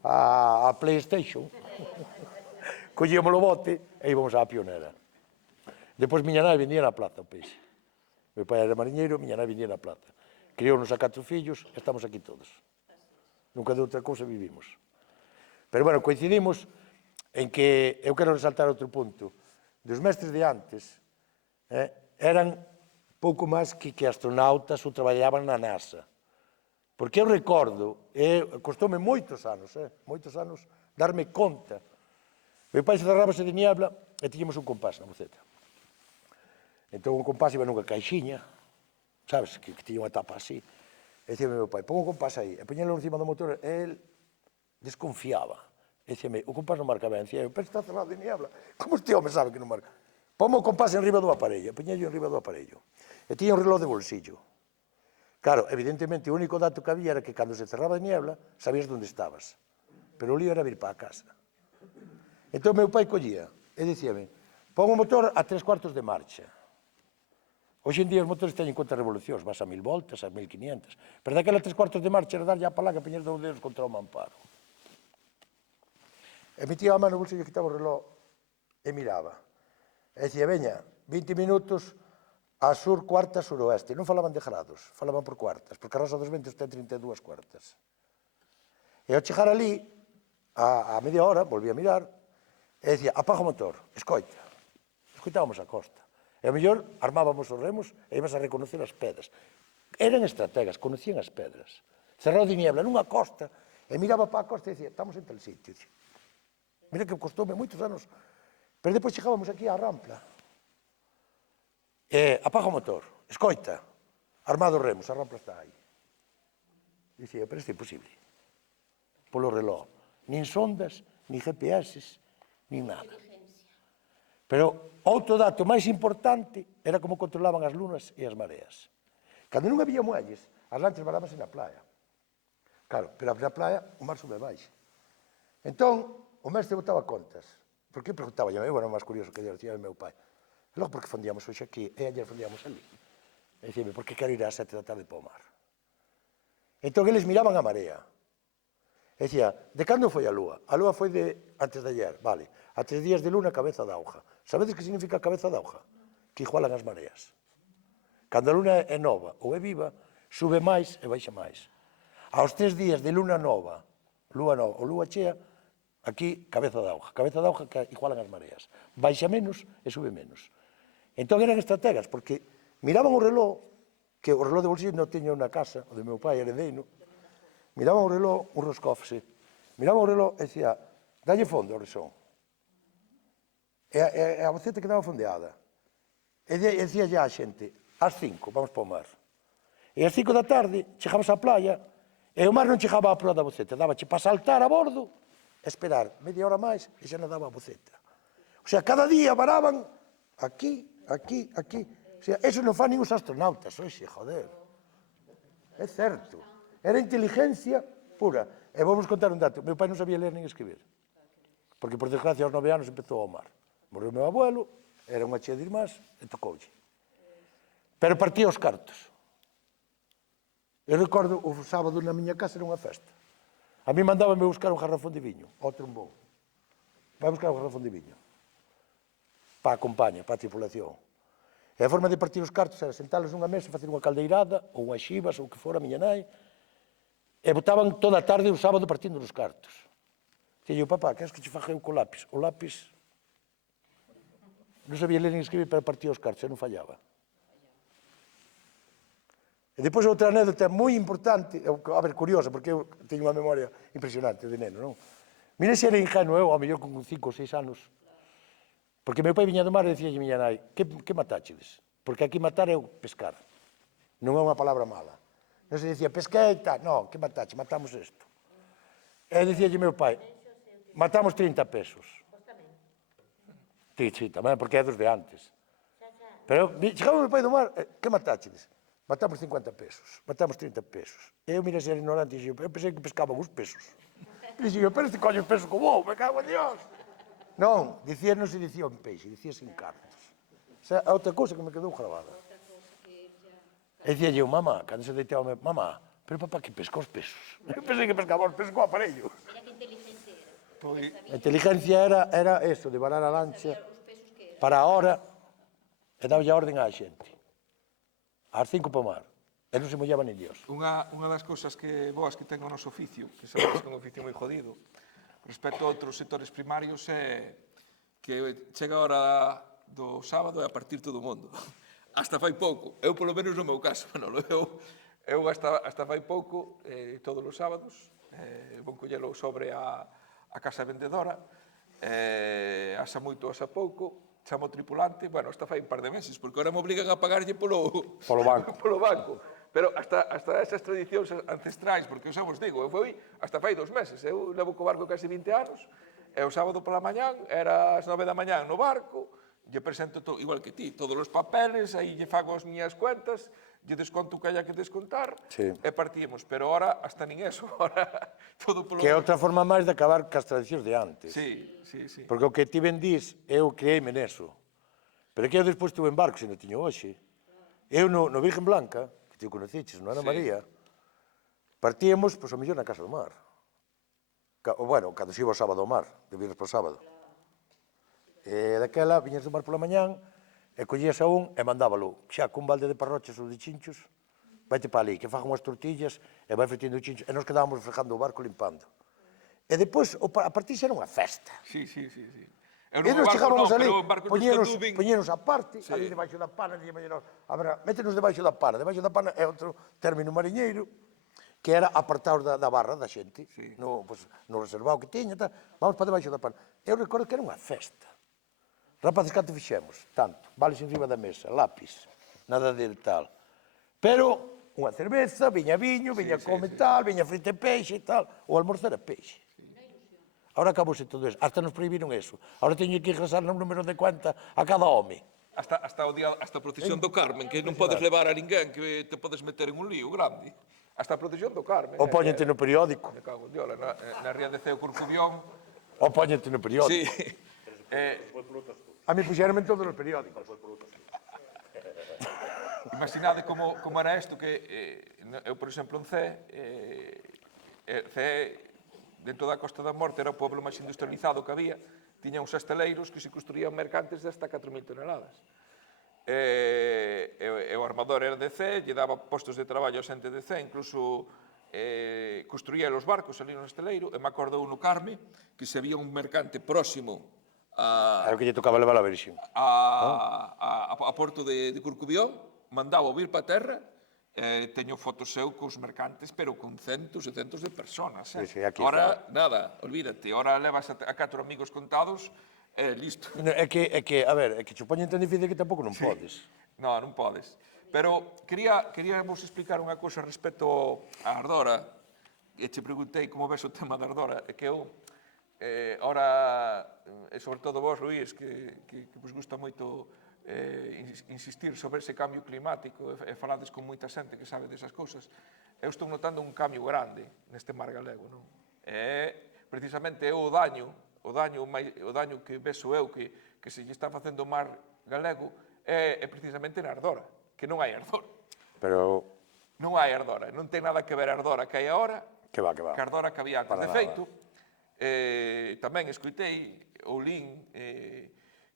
a PlayStation, collíamos o bote e íbamos á pionera. Depois miña nai vendía na plaza o peixe. Meu pai era mariñeiro, miña nai vendía na plaza. Criounos a 4 fillos e estamos aquí todos. Nunca de outra cousa vivimos. Pero, bueno, coincidimos en que, eu quero resaltar outro punto, dos mestres de antes eran pouco máis que astronautas ou traballaban na NASA. Porque eu recordo, costoume moitos anos, darme conta. Meu pai se cerrábase de niebla e tiñamos un compás na boceta. Entón, un compás iba nunha caixiña, sabes, que tiña unha tapa así. E dicía meu pai, pon o compás aí. E poñelo encima do motor, e el desconfiaba. E dicíame, o compás non marca ben. Dicía, pero está cerrado de niebla. Como este home sabe que non marca? Pon o compás enriba do aparello. E poñello enriba do aparello. E tiña un reloj de bolsillo. Claro, evidentemente, o único dato que había era que cando se cerraba de niebla, sabías onde estabas. Pero o lío era vir para a casa. Entón, meu pai collía e dicíame, pon o motor a 3/4 de marcha. Hoxe en día os motores teñen contra revolucións, vas a 1000 voltas, a 1500, pero daquela 3/4 de marcha era darlle a palanca e poñer dos dedos contra o mamparo. E metía a mano no bolsillo, quitaba o reloj e miraba. E dicía, veña, 20 minutos a sur, cuarta, suroeste. Non falaban de grados, falaban por cuartas, porque a Rosa dos Ventos ten 32 cuartas. E ao chegar ali, a media hora, volví a mirar, e dicía, apaga o motor, escoita. Escoitábamos a costa. E ao mellor armábamos os remos e íbamos a reconocer as pedras. Eran estrategas, conocían as pedras. Cerrado de niebla nunha costa e miraba para a costa e dicía, estamos en tal sitio. Mira que costoume moitos anos. Pero depois chegábamos aquí á rampla. Apaga o motor, escoita, armado os remos, a rampla está aí. Dicía, pero isto é imposible. Polo reloj. Nin sondas, nin GPS, nin nada. Pero outro dato máis importante era como controlaban as lunas e as mareas. Cando non había muelles, as lanchas varábanse na playa. Claro, pero na playa o mar sube baixo. Entón, o mestre botaba contas. porque preguntaba yo, bueno, máis curioso que decía o meu pai. E logo, porque fondíamos hoxe aquí, e ayer fondíamos ali. E dicíame, por que quero ir ás 7 da tarde para o mar? Entón, eles miraban a marea. E dicía, de cando foi a lúa? A lúa foi de antes de ayer, vale. A 3 días de luna, cabeza de auja. Sabedes que significa cabeza de auja? Que igualan as mareas. Cando a luna é nova ou é viva, sube máis e baixa máis. Aos 3 días de luna nova ou lúa chea, aquí, cabeza de auja. Cabeza de auja que igualan as mareas. Baixa menos e sube menos. Entón eran estrategas, porque miraban o reloj, que o reloj de bolsillo non teña unha casa, o de meu pai, heredeino, miraban o reloj, un Roscoff, sí. Miraban o reloj e dicía, dalle fondo ao resón. E a boceta quedaba fondeada. E dicía ya a xente, ás 5, vamos para o mar. E ás 5 da tarde, chegabas á playa, e o mar non chegaba á proa da boceta, dábache para saltar a bordo, esperar media hora máis, e xa nadaba a boceta. O sea, cada día varaban aquí, aquí, aquí. O sea, eso non fan nin os astronautas, oxe, joder. É certo. Era inteligencia pura. E vamos contar un dato. Meu pai non sabía ler nin escribir. Porque, por desgracia, aos 9 anos empezou ao mar. Morreu meu abuelo, era unha chea de irmás, e tocoulle. Pero partía os cartos. Eu recordo, o sábado na miña casa era unha festa. A mí mandábame buscar un garrafón de viño, ao trombón. Vai buscar un garrafón de viño. Para a compañía, para a tripulación. E a forma de partir os cartos era sentalos nunha mesa, facer unha caldeirada, ou unhas xibas, ou o que fora, a miña nai, e botaban toda a tarde o sábado partindo os cartos. Dicía eu, papá, queres que te faja eu co lápis? O lápis non sabía ler nin escribir, pero partía os cartos, e non fallaba. E depois outra anécdota moi importante, a ver, curiosa, porque eu teño unha memoria impresionante de neno, non? Mira se era ingenuo eu, ao mellor con 5 ou 6 anos, porque meu pai viña do mar e dicía a miña nai, que matáchedes? Porque aquí matar é pescar, non é unha palabra mala. Non se dicía, pesquei e tal, non, que matache? Matamos isto. E dicía meu pai, matamos 30 pesos. Sí, tamén, porque é dos de antes. Pero chegaba meu pai do mar, que matáchedes? Matamos 50 pesos, matamos 30 pesos. E eu mira ser ignorante e dixo, eu pensei que pescaban os pesos. E dixo, pero este coño pesos como vou, me cago en Dios. Non, non se dicía en peixe, dicíase en cartos. O sea, a outra cousa que me quedou grabada. E dicía eu, mamá, cando se deitaba, mamá, pero papá que pesca os pesos. Eu pensei que pescaba os pesos co aparello. Mira que inteligente era. A inteligencia era eso, de varar a lancha para a hora e dalle a orden á xente. Ás 5 para o mar. E non se mollaba nin Dios. Unha das cousas que boas que ten o noso oficio, que sabes que é un oficio moi jodido, respecto a outros sectores primarios, é que chega a hora do sábado e a partir todo o mundo. Hasta fai pouco. Eu, polo menos, no meu caso, Manolo, eu hasta fai pouco, todos os sábados, vou collelo sobre a casa vendedora, asa moito, asa pouco, chamo o tripulante, bueno, hasta fai un par de meses, porque ahora me obligan a pagarlle polo banco. polo banco. Pero hasta esas tradicións ancestrais, porque eu xa vos digo, eu fui hasta fai 2 meses, eu levo co barco casi 20 anos, e o sábado pola mañán, era as 9 da mañán no barco, lle presento, igual que ti, todos os papeles, aí lle fago as miñas cuentas, lle desconto o que haya que descontar, e partimos. Pero ahora, hasta nin eso, ahora todo polo... Que é outra forma máis de acabar cas tradicións de antes. Sí, sí, sí. Porque o que ti vendís, eu creéme neso. Pero que eu despois estuve en barco, se non tiño hoxe. Eu no Virgen Blanca, que ti o conociches, no Ana María, partíamos, pois, ao mellor na Casa do Mar. Bueno, cando se iba o sábado ao mar, de viernes por sábado. E daquela, viñas do mar pola mañán, e collías a un e mandábalo, xa cun balde de parrochas ou de chinchos, vaite para ali, que fagan unhas tortillas, e vai fritindo o chincho, e nos quedábamos fregando o barco limpando. E depois, a partir xa era unha festa. Sí, sí, sí, sí. E nos chegábamos ali, poñeros poñeros a parte, ali debaixo da pana, métenos debaixo da pana. Debaixo da pana é outro término mariñeiro, que era apartados da barra da xente, no reservado que tiña, vamos para debaixo da pana. Eu recordo que era unha festa. Rapaces, canto fixemos? Tanto. Vales en riba da mesa, lápis, nada de tal. Pero unha cerveza, viña viño, viña come tal, viña frita e peixe e tal. O almorzar é peixe. Ahora acabouse todo eso. Hasta nos prohibiron eso. Ahora teño que ingresar no número de cuenta a cada home. Hasta a procesión do Carmen, que non podes levar a ninguén, que te podes meter en un lío grande. Hasta a procesión do Carmen. O póñete no periódico. Me cago en Diola, na ría de Ceo Corcubión. O póñete no periódico. Sí. A mí puxeronme en todos os periódicos. Imaginade como era isto que eu, por exemplo, en Cee, dentro da Costa da Morte, era o pueblo máis industrializado que había, tiña uns esteleiros que se construían mercantes de hasta 4.000 toneladas. E o armador era de Cee, lle daba postos de traballo a xente de Cee, incluso construía os barcos ali no esteleiro, e me acordou no Carme que se había un mercante próximo Era o que lle tocaba levar a Virxen. a Porto de Corcubión, mandaba vir para a terra, teño fotos eu cos mercantes, pero con centos e centos de personas. Sí, aquí Ora, nada, olvídate, ora levas a 4 amigos contados, listo. É que, a ver, é que che poñen tan difícil que tampouco non podes. Non podes. Pero queríamos explicar unha cousa respecto á ardora, e che preguntei como ves o tema da ardora, e que eu, ora, e sobre todo vos, Luís, que vos gusta moito insistir sobre ese cambio climático e falades con moita xente que sabe desas cousas, eu estou notando un cambio grande neste mar galego, non? E precisamente o daño que vexo eu que se lle está facendo o mar galego é precisamente na ardora, que non hai ardora. Pero, Non hai ardora, non ten nada que ver a ardora que hai agora, que va. que a ardora que había antes. Para De nada. feito, tamén escoitei ou lin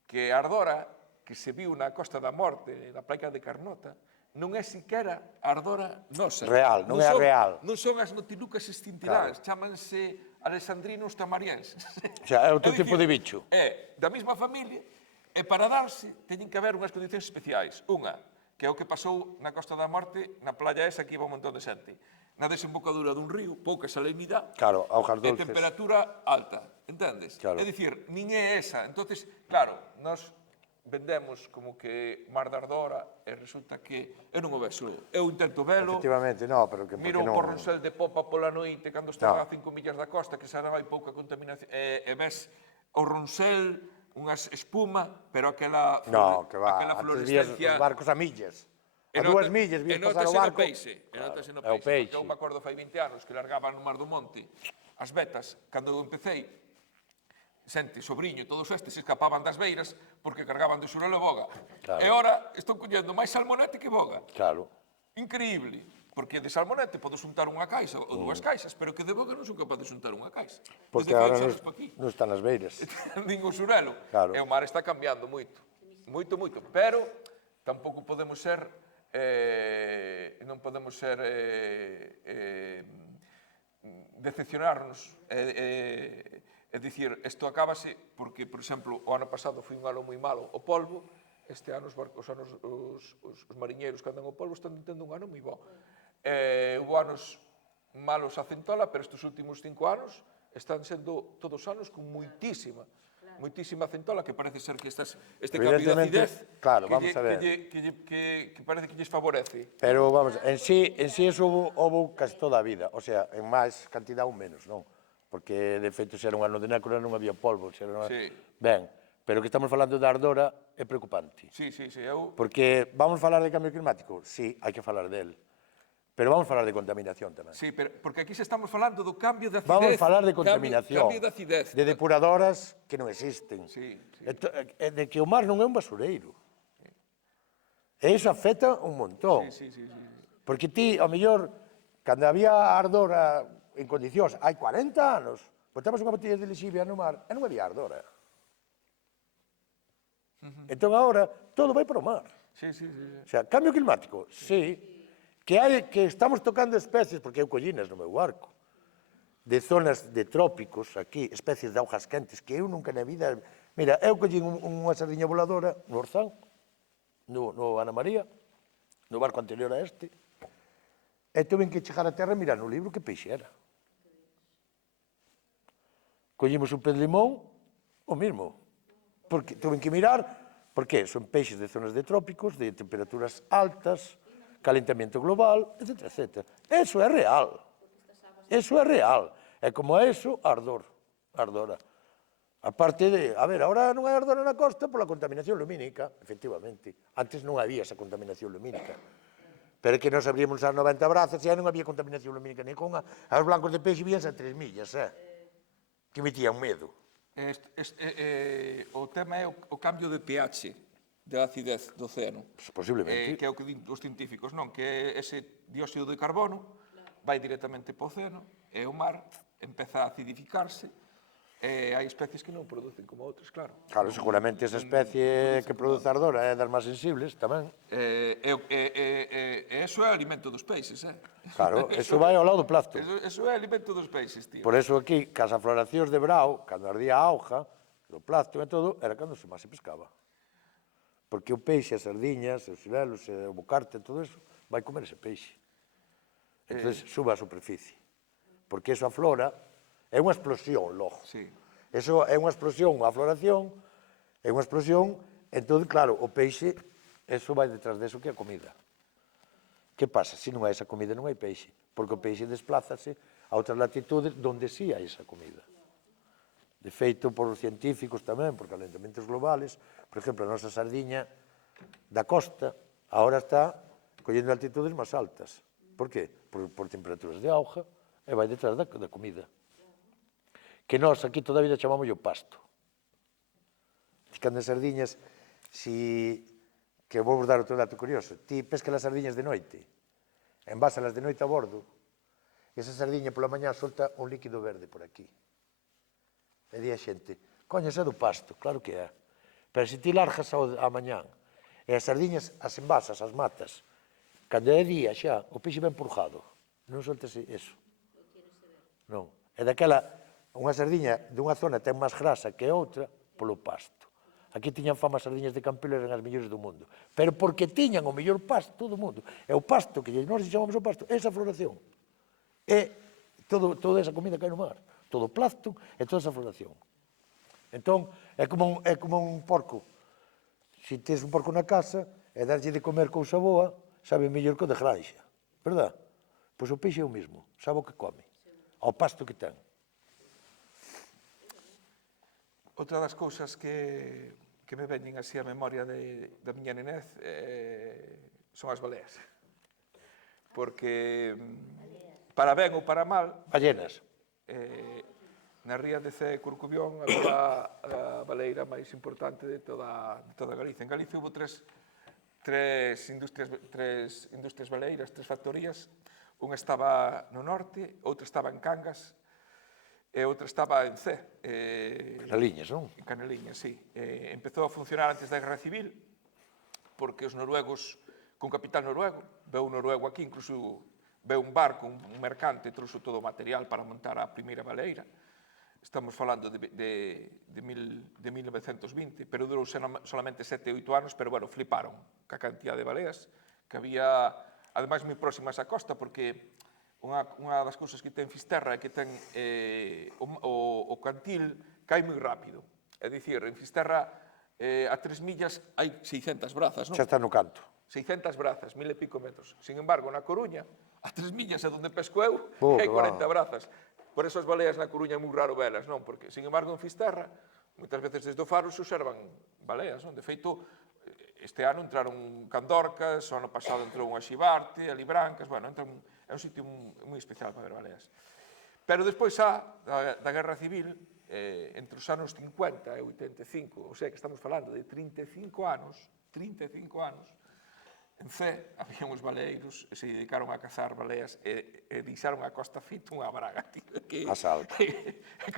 que a ardora que se viu na Costa da Morte, na playa de Carnota, non é siquera a ardora nosa. Real, non é a real. Non son as notilucas escintiladas, chámanse alexandrinos tamarienses. O sea, é outro É dicir, tipo de bicho. É da mesma familia, e para darse teñen que haber unhas condicións especiais. Unha, que é o que pasou na Costa da Morte, na playa esa que iba un montón de xente. Na desembocadura dun río, pouca salinidade, Claro, augas e dulces. temperatura alta, entendes? Claro. É dicir, nin é esa. Entonces, claro, nós vendemos como que Mar da Ardora e resulta que eu non o vexo. Eu intento velo, Efectivamente, no, pero que miro o non... Porronsel de popa pola noite cando está No. a 5 millas da costa, que xa non hai pouca contaminación, e ves o Ronsel, unhas espuma, pero aquela No, que va. aquela Antes vías fluorescencia... os barcos a millas. E A 2 millas vías pasar o barco. E notase no é o peixe. peixe. Eu me acordo fai 20 anos que largaban no Mar do Monte as vetas, cando eu empecei, xente, sobrinho, todos estes escapaban das beiras porque cargaban de xurelo e boga. Claro. E ora estão collendo máis salmonete que boga. Claro. Increíble, porque de salmonete podes untar unha caixa ou dúas caixas, pero que de boga non son capaz de untar unha caixa. Porque Desde que agora chegas pa aquí, non están as beiras. nin o xurelo. Claro. E o mar está cambiando moito. Moito, pero tampouco podemos ser non podemos ser decepcionarnos e dicir, isto acábase porque, por exemplo, o ano pasado foi un ano moi malo o polvo, este ano os mariñeiros que andan ao polvo están tendo un ano moi bo. Hubo anos malos a centola, pero estes últimos 5 anos están sendo todos anos con moitísima centola, que parece ser que este cambio de Evidentemente, acidez claro, que vamos a ver. que parece que lles favorece. Pero, vamos, en sí eso houve casi toda a vida. O sea, en máis cantidad ou menos, non? Porque, de feito, se era un ano de nécora non había polvo. Se era Sí. Ben, pero que estamos falando da ardora é preocupante. Sí, eu... Porque vamos falar de cambio climático? Sí, hai que falar del. Pero vamos falar de contaminación tamén. Sí, pero porque aquí se estamos falando do cambio de acidez. Vamos falar de contaminación, Cambio de acidez. de depuradoras que non existen, Sí. E de que o mar non é un basureiro. E iso afecta un montón. Sí. Porque ti, ao mellor, cando había ardora en condicións, hai 40 anos, botamos unha botella de lexivia no mar e non había ardora. Entón, agora, todo vai para o mar. Sí. O sea, cambio climático, sí. Que estamos tocando especies, porque eu collinas no meu barco, de zonas de trópicos, aquí, especies de augas quentes, que eu nunca na vida... Mira, eu collín unha sardiña voladora no Orzán, no Ana María, no barco anterior a este, e tuve que chegar a terra e mirar no libro que peixe era. Collimos un pez de limón, o mesmo. Porque tuve que mirar, porque son peixes de zonas de trópicos, de temperaturas altas, calentamiento global, etc. Eso é real. Eso é real. E como é eso, ardora. A parte de, a ver, ahora non hai ardora na costa pola contaminación lumínica, efectivamente. Antes non había esa contaminación lumínica. Pero é que nos abríamos as 90 brazas e non había contaminación lumínica ni con os blancos de peixe víanse a 3 millas, que metían medo. O tema é o cambio de pH da acidez do océano. Posiblemente. Que é o que din os científicos, non? Que ese dióxido de carbono vai directamente para o océano e o mar empeza a acidificarse e hai especies que non producen como outras, claro. Claro, seguramente esa especie que produce ardor é das máis sensibles tamén. E eso é alimento dos peixes, Claro, eso vai ao lado do plasto. Eso é alimento dos peixes, tío. Por eso aquí, cas afloracións de brao, cando ardía a auga, do plasto e todo, era cando se máis se pescaba. Porque o peixe, as sardiñas, os xirelos, o bocarte, todo eso, vai comer ese peixe. Entón, sube a superficie. Porque eso aflora, é unha explosión logo. Sí. Eso é unha explosión, a floración, é unha explosión, entón, claro, o peixe, eso vai detrás deso que é a comida. Que pasa? Se non hai esa comida non hai peixe, porque o peixe desplázase a outras latitudes donde sí hai esa comida. De feito, por os científicos tamén, por calentamentos globales, por exemplo, a nosa sardiña da costa, agora está collendo altitudes máis altas. Por qué? Por temperaturas de auga e vai detrás da comida. Que nós aquí toda a vida chamamos o pasto. Cando as sardiñas, que vou vos dar outro dato curioso, ti pescas as sardiñas de noite, envásalas de noite a bordo, esa sardiña pola mañá solta un líquido verde por aquí. E di a xente, coño, esa é do pasto, claro que é. Pero se ti largas a mañá, e as sardiñas as envasas, as matas, cando é día xa, o peixe ben purjado, non soltas eso. Non. E daquela, unha sardiña dunha zona ten máis grasa que outra polo pasto. Aquí tiñan fama as sardiñas de Campelo, eran as mellores do mundo. Pero porque tiñan o mellor pasto do mundo. E o pasto, que nós chamamos o pasto, é esa floración. É toda esa comida que hai no mar. Todo o plancton e toda esa floración. Entón, é como un porco. Se tens un porco na casa e darlle de comer cousa boa, sabe mellor que o de granxa. Verdad? Pois o peixe é o mesmo. Sabe o que come. Ao pasto que ten. Outra das cousas que me veñen así a memoria da miña nenez son as baleas. Porque, para ben ou para mal, Ballenas. na ría de Cee Corcubión había a baleira máis importante de toda Galicia. En Galicia hubo tres indústrias baleiras, tres factorías. Unha estaba no norte, outra estaba en Cangas, e outra estaba en Cee. Canaliñas, non? En Caneliñas, sí. Empezou a funcionar antes da Guerra Civil, porque os noruegos, con capital noruego, veu un noruego aquí, incluso veu un barco, un mercante, trouxo todo o material para montar a primeira baleira. Estamos falando de 1920, pero durou solamente 7 ou 8 anos, pero, bueno, fliparon ca cantidad de baleas que había, ademais, moi próximas á costa, porque unha das cousas que ten Fisterra é que ten o cantil cai moi rápido. É dicir, en Fisterra a 3 millas hai 600 brazas, non? Xa está no canto. 600 brazas, 1000 e pico metros. Sin embargo, na Coruña, a 3 millas é onde pesco eu, hai 40 brazas. Por eso as baleas na Coruña é moi raro velas, non? Porque, sin embargo, en Fisterra, moitas veces desde o faro se observan baleas, non? De feito, este ano entraron candorcas, o ano pasado entrou unha xibarte, ali brancas, bueno, é un sitio moi especial para ver baleas. Pero despois da Guerra Civil, entre os anos 50 e 85, ou sea que estamos falando de 35 anos, en Cee había uns baleeiros e se dedicaron a cazar baleas e deixaron a costa feita unha braga, tío, que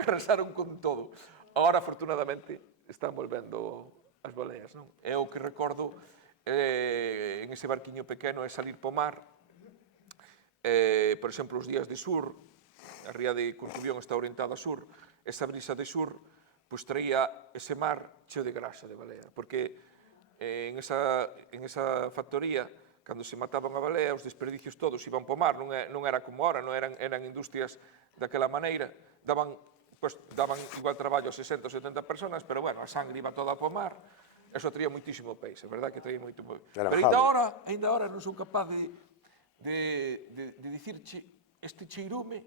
arrasaron con todo. Agora, afortunadamente, están volvendo as baleas, non? É o que recordo en ese barquiño pequeno é salir po mar, por exemplo, os días de sur, a ría de Corcubión está orientada a sur, esa brisa de sur, pois traía ese mar cheo de grasa de balea, porque en esa factoría, cando se mataban a balea, os desperdicios todos iban po mar, non era como ahora, non eran industrias daquela maneira, daban igual traballo a 60 ou 70 personas, pero, bueno, a sangre iba toda po mar, eso traía moitísimo peixe, verdad que traía moito peixe. Pero ainda ahora non son capaz de dicirche este cheirume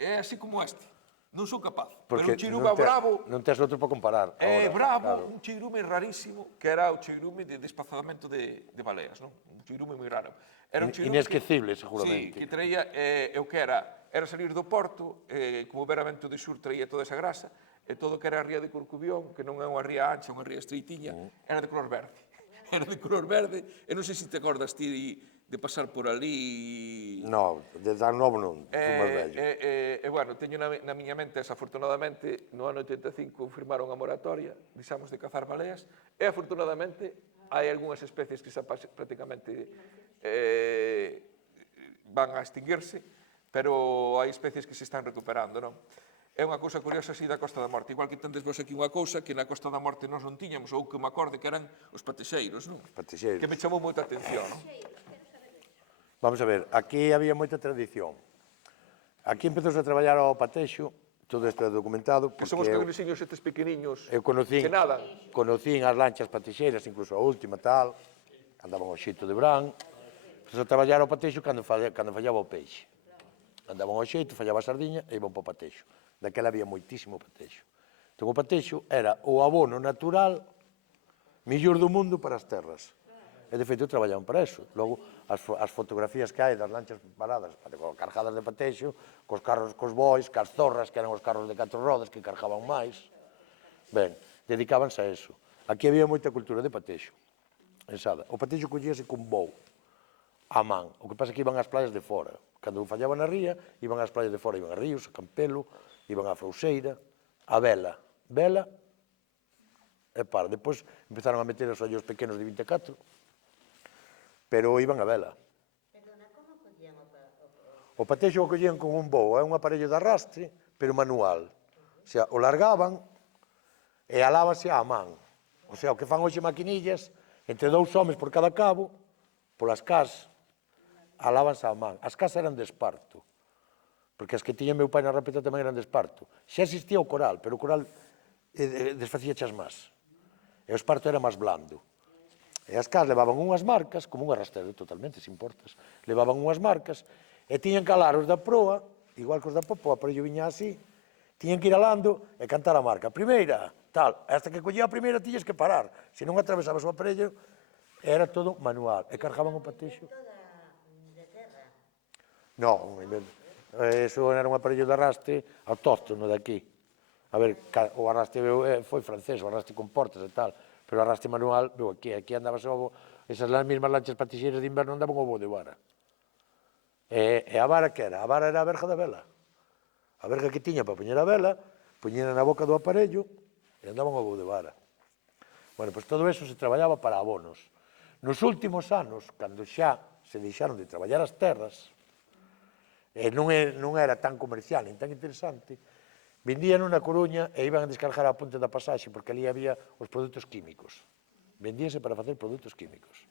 é así como este. Non sou capaz. Porque pero un cheirume bravo... Non tes outro para comparar. É bravo, un cheirume rarísimo, que era o cheirume de despazamento de baleas, non? Un cheirume moi raro. Era un cheirume inesquecible, seguramente. Sí, que traía, o que era salir do porto, como o veramento de sur traía toda esa grasa, e todo que era a ría de Corcubión, que non é unha ría ancha, unha ría estreitiña, era de color verde. Era de color verde, e non sei se te acordas ti de pasar por ali. No, de tan novo non, fui máis vello. Bueno, teño na miña mente, desafortunadamente, no ano 85 firmaron a moratoria, deixamos de cazar baleas, e afortunadamente hai algunhas especies que xa prácticamente van a extinguirse, pero hai especies que se están recuperando, non? É unha cousa curiosa así da Costa da Morte, igual que tendes vos aquí unha cousa que na Costa da Morte nós non tiñamos, ou que me acorde que eran os patexeiros, non? Patexeiros. Que me chamou moita atención, non? Vamos a ver, aquí había moita tradición. Aquí empezou a traballar ao patexo, todo isto é documentado, Que porque son os cagresiños estes pequeniños eu que nadan. conocín as lanchas patexeiras, incluso a última tal, andaban ao xeito de Bran, empezou a traballar ao patexo cando fallaba o peixe. Andaban ao xeito, fallaba a sardiña e iban para o patexo. Daquela había moitísimo patexo. Entón o patexo era o abono natural mellor do mundo para as terras. E de feito traballaban para eso. Logo, as fotografías que hai das lanchas paradas, cargadas de patexo, cos carros, cos bois, cas zorras, que eran os carros de 4 rodas, que cargaban máis. Ben, dedicábanse a eso. Aquí había moita cultura de patexo. Ensada. O patexo collíase con bou, a man. O que pasa é que iban ás playas de fora. Cando fallaba na ría, iban ás playas de fora, iban a Ríos, a Campelo, iban a Frouxeira, a Vela. Vela e para. Depois empezaron a meter os ollos pequenos de 24, pero iban a Vela. Perdona, como podían O patexo o collían con un bou, é un aparello de arrastre, pero manual. O sea, o largaban e alábanse á man. O sea, o que fan hoxe maquinillas, entre 2 homes por cada cabo, polas cas, alábanse á man. As cas eran de esparto, porque as que tiña meu pai na Rapeta tamén eran de esparto. Xa existía o coral, pero o coral desfacía chas más. E o esparto era máis blando. E as cas levaban unhas marcas, como un arrastrero totalmente, sin portas, levaban unhas marcas, e tiñan que alar os da proa, igual que os da popa, o aparello viña así, tiñan que ir alando e cantar a marca. Primeira, tal, hasta que collía a primeira tiñes que parar, se non atravesabas o aparello, era todo manual, e cargaban o patexo. de terra? Non, eso era un aparello de arrastre autóctono de aquí. A ver, o arrastre foi francés, o arrastre con portas e tal, pero o arrastre manual, veu aquí, andaba só, esas mesmas lanchas patexeiras de inverno andaban o bo de vara. E a vara que era? A vara era a verga da vela. A verga que tiña para poñer a vela, poñera na boca do aparello e andaban o bo de vara. Bueno, pois todo eso se traballaba para abonos. Nos últimos anos, cando xa se deixaron de traballar as terras, e non era tan comercial nin tan interesante, vendían na Coruña e iban a descargar a Ponte da Pasaxe, porque ali había os produtos químicos. Vendíase para facer produtos químicos.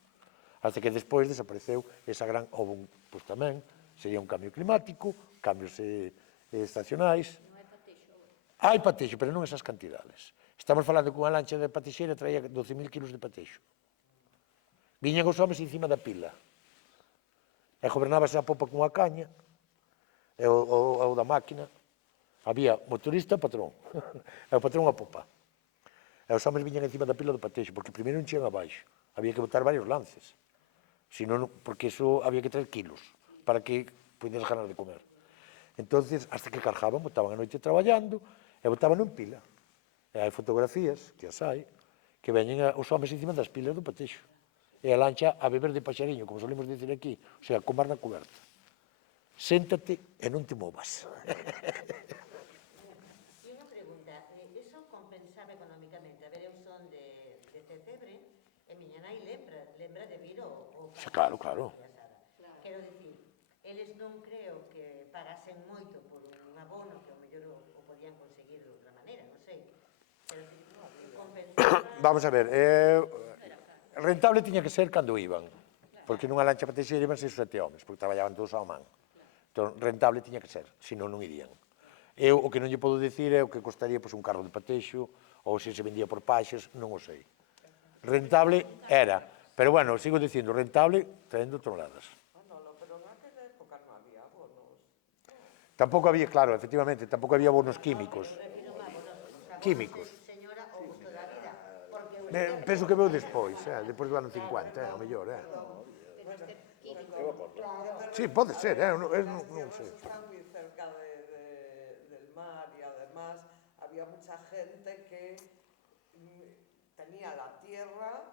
Hasta que despois desapareceu esa gran, pois tamén, sería un cambio climático, cambios estacionais. Hai patexo, pero non esas cantidades. Estamos falando que unha lancha de patexeira traía 12.000 kilos de patexo. Viñan os homes encima da pila. E gobernábase a popa cunha caña, e o da máquina. Había motorista e patrón. E o patrón a popa. E os homes viñan encima da pila do patexo, porque primeiro enchían abaixo. Había que botar varios lances. Senón, porque iso había que traer kilos, para que pudieras ganar de comer. Entonces, hasta que cargaban, botaban a noite traballando, e botaban en pila. E hai fotografías, que as hai, que veñen os homes encima das pilas do patexo. E a lancha a beber de paxariño, como solimos dicir aquí, o sea, con mar na coberta. Séntate e non te movas. E unha pregunta, iso compensaba económicamente? A ver, eu son de Cetebre, e miña nai lembra de vir o Claro, claro. Quero dicir, eles non creo que pagasen moito por un abono que ao mellor o podían conseguir de outra maneira, non sei. Pero compensaba... Vamos a ver, rentable tiña que ser cando iban, porque nunha lancha patexeira iban 6 ou 7 homes, porque traballaban todos ao man. Entón, rentable tiña que ser, senón non irían. Eu o que non lle podo dicir é o que costaría un carro de patexo, ou se vendía por paxas, non o sei. Rentable era, pero bueno, sigo dicindo, rentable traendo toneladas. Pero naquela época non había abonos. Tampouco había, claro, efectivamente, tampouco había abonos químicos. Químicos. Señora, o gusto da vida, porque Penso que veu despois, despois do ano 50, ao mellor, Sí, pode ser, non sei. Están moi cerca del mar e además había mucha gente que tenía la tierra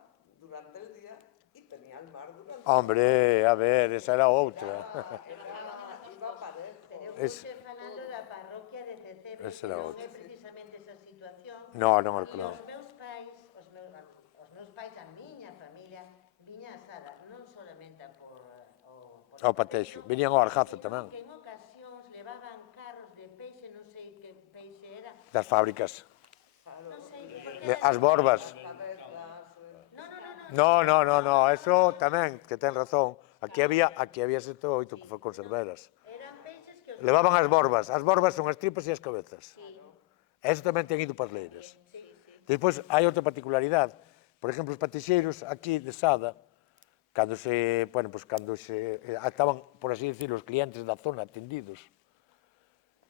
durante el día y tenía el mar durante el día. Hombre, a ver, esa era outra. Iba parejo. Pero eu Es- estou falando da parroquia de Cecebre, Ese que era non outro. é precisamente esa situación. No, non, E non. os meus pais, a miña familia, viña asada, non solamente por Ao Patexo. Viñan ao Arjazo tamén, que en ocasións levaban carros de peixe, non sei que peixe era, das fábricas. non sei, porque As borbas. No, eso tamén, que ten razón. Aquí había 7 ou 8 conserveras. eran peixes que os Levaban as borbas son as tripas e as cabezas. Eso tamén ten ido para as leiras. Despois, hai outra particularidade. Por exemplo, os patexeiros aquí de Sada, cando estaban, por así decirlo, os clientes da zona atendidos,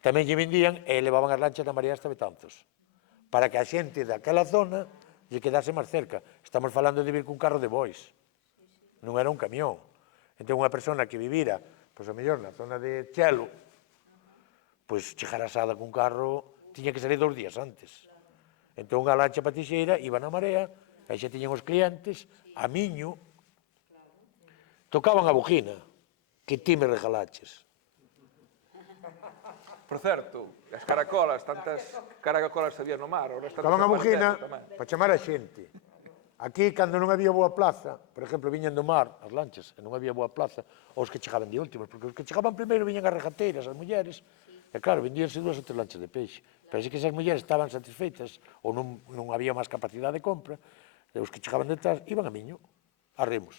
tamén lle vendían e levaban as lanchas da María hasta Betanzos, para que a xente daquela zona lle quedase máis cerca. Estamos falando de vir cun carro de bois, non era un camión. Entón, unha persona que vivira, pois a mellor na zona de Chelo, pois chegar a Sada cun carro tiña que salir 2 días antes. Entón, a lancha patixeira iba na Marea, aí xa tiñan os clientes, a Miño, tocaban a bujina, que ti me regalaches. Por certo, as caracolas, tantas caracolas había no mar, ahora están Tocaban a bujina desaparecendo tamén. para chamar a xente. Aquí, cando non había boa plaza, por exemplo, viñan do mar, as lanchas, e non había boa plaza, os que chegaban de últimos, porque os que chegaban primeiro viñan as regateiras, as mulleres, e claro, vendíanse 2 ou 3 lanchas de peixe. Pero se que esas mulleres estaban satisfeitas, ou non había máis capacidade de compra, e os que chegaban detrás iban a Miño, a remos.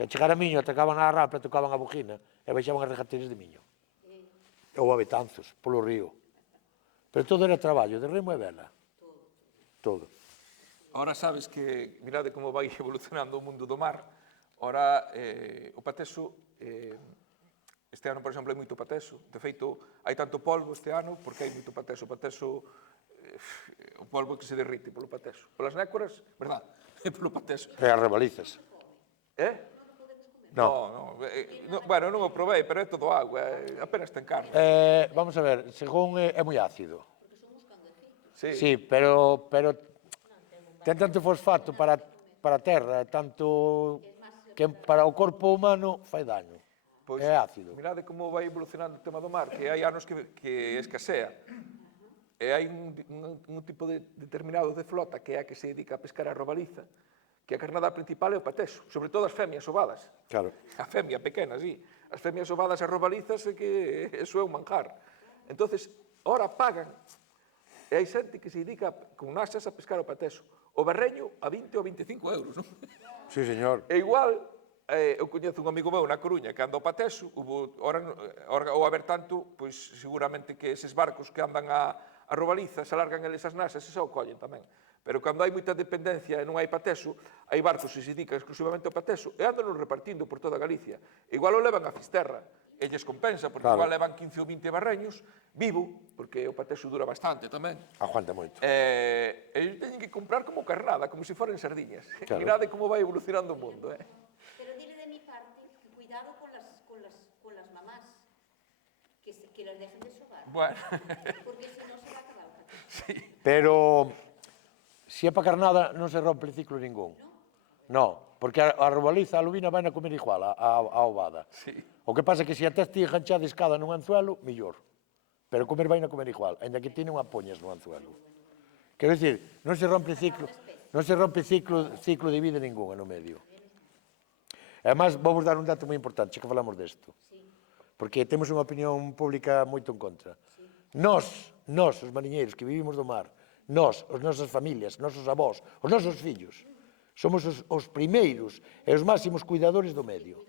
E a chegar a Miño, atacaban a rapla, tocaban a bujina, e baixaban as regateiras de Miño. Ou a Betanzos, polo río. Pero todo era traballo, de remo e vela. Todo. Ahora sabes que, mirade como vai evolucionando o mundo do mar, ahora o pateso, este ano, por exemplo, hai moito pateso. De feito, hai tanto polvo este ano porque hai moito pateso. O pateso, o polvo que se derrite polo pateso. Polas nécoras, verdad, polo pateso. E as rebalizas. No, bueno, non o provei, pero é todo agua, apenas ten carne. Vamos a ver, según é moi ácido. Sí. Sí, pero ten tanto fosfato para a terra, tanto que para o corpo humano fai daño. Pois, É ácido. mirade como vai evolucionando o tema do mar, que hai anos que escasea. E hai un tipo determinado de flota que é a que se dedica a pescar a robaliza, que a carnada principal é o pateso, sobre todo as femias ovadas. Claro. A femia pequena, sí. As femias ovadas e robalizas é que eso é un manjar. Entonces, ora pagan, e hai xente que se dedica con nasas a pescar o pateso. O berreño a 20 ou 25 euros, non? Sí, señor. E igual, eu coñezo un amigo meu na Coruña que anda ao pateso, ao haber tanto, pois seguramente que eses barcos que andan a robaliza, se alargan eles as nasas, e xa o collen tamén. Pero cando hai moita dependencia e non hai pateso, hai barcos que se dedican exclusivamente ao pateso e andan repartindo por toda Galicia. Igual o levan a Fisterra, e lles compensa, porque Claro. igual levan 15 ou 20 barreños, vivo, porque o pateso dura bastante tamén. Aguanta moito. E eles teñen que comprar como carnada, como se foren sardiñas. Claro. Mirade como vai evolucionando o mundo, Pero dile de mi parte que cuidado con las mamás, que las dejen de sobar, Bueno, porque si no se va a acabar el paquete. sí. Pero, se é para carnada, non se rompe el ciclo ningún. No, porque a robaliza, a lubina, vai a comer igual, a ovada. Sí. O que pasa é que se a tes ti enganchada escada nun anzuelo, mellor. Pero comer vai a comer igual, ainda que ti non a poñas no anzuelo. Quero dicir, non se rompe ciclo de vida ningún no medio. E además, vou vos dar un dato moi importante, xa que falamos desto. Porque temos unha opinión pública moito en contra. Nós, os mariñeiros que vivimos do mar, as nosas familias, os nosos avós, os nosos fillos, somos os primeiros e os máximos cuidadores do medio.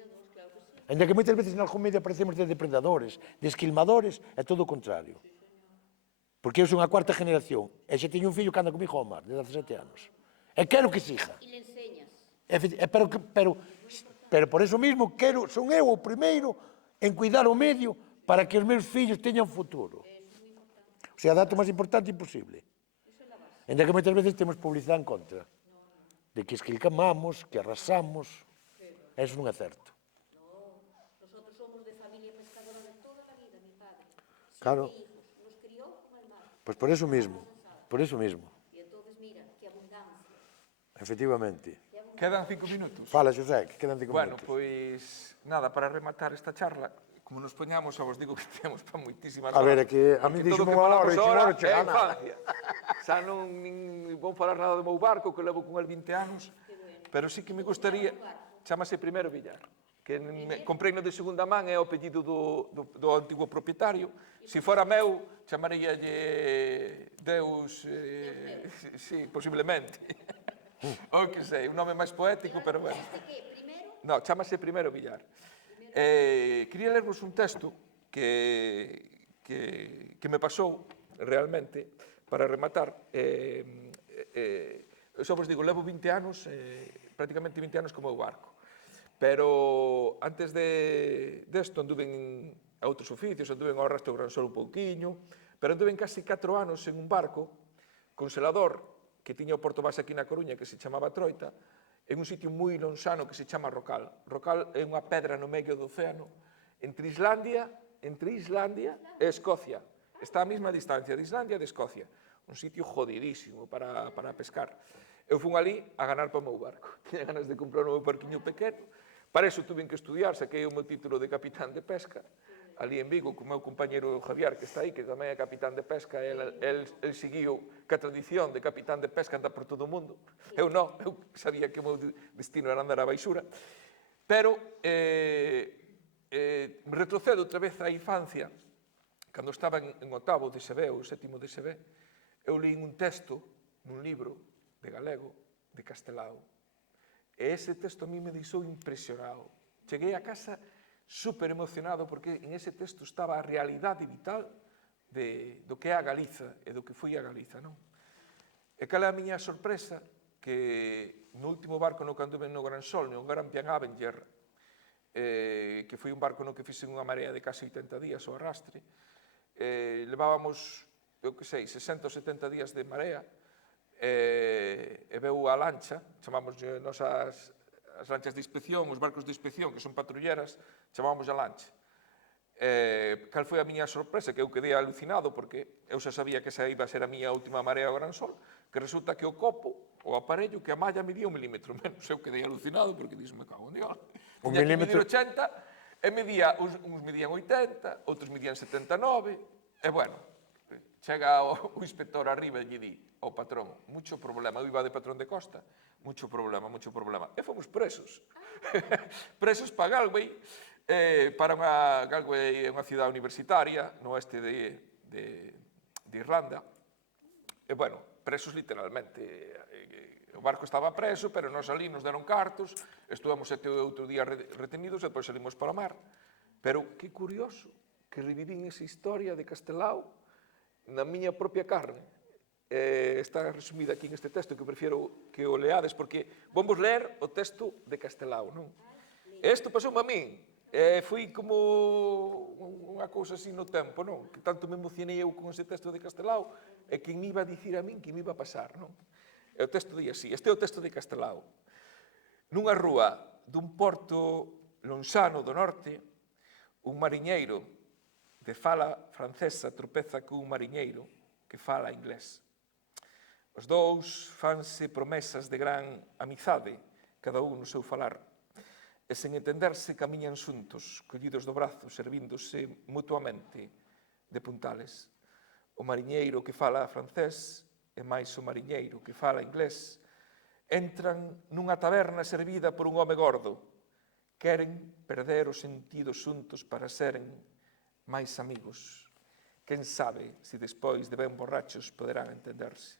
Ainda que moitas veces en algún medio aparecemos de depredadores, de esquilmadores, é todo o contrario. Porque eu sou unha cuarta generación, e xa teño un fillo que anda comigo ao mar, de 17 anos. E quero que siga. Y le enseñas. Pero por eso mismo son eu o primeiro en cuidar o medio para que os meus fillos teñan futuro. O sea, dato máis importante imposible. Ainda que moitas veces temos publicidade en contra. De que esquilcamamos, que arrasamos. Eso non é certo. Nosotros somos de familia pescadora de toda la vida, mi padre. Claro. 7 hijos, nos crió como el mar. Pois por eso mismo. por iso mismo, Y entonces, mira, qué abundancia. efectivamente. Quedan 5 minutos. Fala, Xosé, que quedan 5 Bueno, minutos. pois, nada, para rematar esta charla, como nos poñamos, xa vos digo que temos para moitísimas A ver, horas. é que a mí porque todo o díxome que unha hora falamos e dixen, ahora "Ora, chega é a nada". infancia. Xa non nin vou falar nada do meu barco, que levo con el 20 anos, pero sí que me gustaría, chamase Primeiro Villar, que comprei no de segunda man, é o apellido do antigo propietario. Se fora meu, chamaríalle Deus, sí, posiblemente. O que sei, un nome máis poético, pero bueno. ¿Este qué? Primero, No, chamase Primeiro Villar. Quería lervos un texto que me pasou realmente para rematar. Só vos digo, levo 20 anos, prácticamente 20 anos como o barco. Pero antes desto anduve a outros oficios, anduve ao Arrastre do Gran Sol un pouquiño, pero anduve casi 4 anos en un barco congelador que tiña o porto base aquí na Coruña, que se chamaba Troita, en un sitio moi lonxano que se chama Rocal. Rocal é unha pedra no medio do océano, entre Islandia e Escocia. Está a mesma distancia de Islandia e de Escocia. Un sitio jodidísimo para pescar. Eu fun ali a ganar para o meu barco. Tiña ganas de comprar un meu barquiño pequeno. Para eso tuve que estudiar, saquei o meu título de capitán de pesca, ali en Vigo, co meu compañeiro Javier, que está aí, que tamén é capitán de pesca, el seguiu que a tradición de capitán de pesca anda por todo o mundo. Eu non, eu sabía que o meu destino era andar a baixura. Pero me retrocedo outra vez á infancia, cando estaba en octavo de SB, ou sétimo de SB, eu li un texto nun libro de galego, de Castelao. E ese texto a mí me deixou impresionado. Cheguei a casa super emocionado porque en ese texto estaba a realidade vital do que é a Galiza e do que foi a Galiza, non? E cal é a miña sorpresa? Que no último barco no que anduve no Gran Sol, no Grampian Avenger, que foi un barco no que fixen unha marea de casi 80 días ao arrastre, levábamos, eu que sei, 60 ou 70 días de marea, e veu a lancha, chamamos nos as lanchas de inspección, os barcos de inspección, que son patrulleras, chamamos a lancha. Cal foi a miña sorpresa? Que eu quedei alucinado, porque eu xa sabía que esa iba a ser a miña última marea ao Gran Sol, que resulta que o copo, o aparello, que a malla medía 1 milímetro menos. Eu quedei alucinado, porque dixo, me cago en Dios. Tiña que medir 80, e uns medían 80, outros medían 79, e bueno, chega o inspector arriba e lle di ao patrón, mucho problema, eu iba de patrón de costa, mucho problema. E fomos presos. Presos para Galway, Galway é unha cidade universitaria no oeste de Irlanda. E, bueno, presos literalmente. O barco estaba preso, pero nós ali nos deron cartos, estuvamos 7 ou 8 días retenidos e depois salimos para o mar. Pero que curioso que revivín esa historia de Castelao na miña propia carne. Está resumida aquí neste texto, que prefiero que o leades, porque vamos ler o texto de Castelao, non? Isto pasoume a min, foi como unha cousa así no tempo, non? Que tanto me emocionei eu con ese texto de Castelao, e que me iba a dicir a min que me iba a pasar, non? E o texto di así, este é o texto de Castelao. Nunha rúa dun porto lonxano do norte, un mariñeiro de fala francesa tropeza cun mariñeiro que fala inglés. Os dous fanse promesas de gran amizade, cada un no seu falar, e sen entenderse camiñan xuntos, collidos do brazo, servíndose mutuamente de puntales. O mariñeiro que fala francés e máis o mariñeiro que fala inglés entran nunha taberna servida por un home gordo. Queren perder o sentido xuntos para seren máis amigos. Quen sabe se despois de ben borrachos poderán entenderse.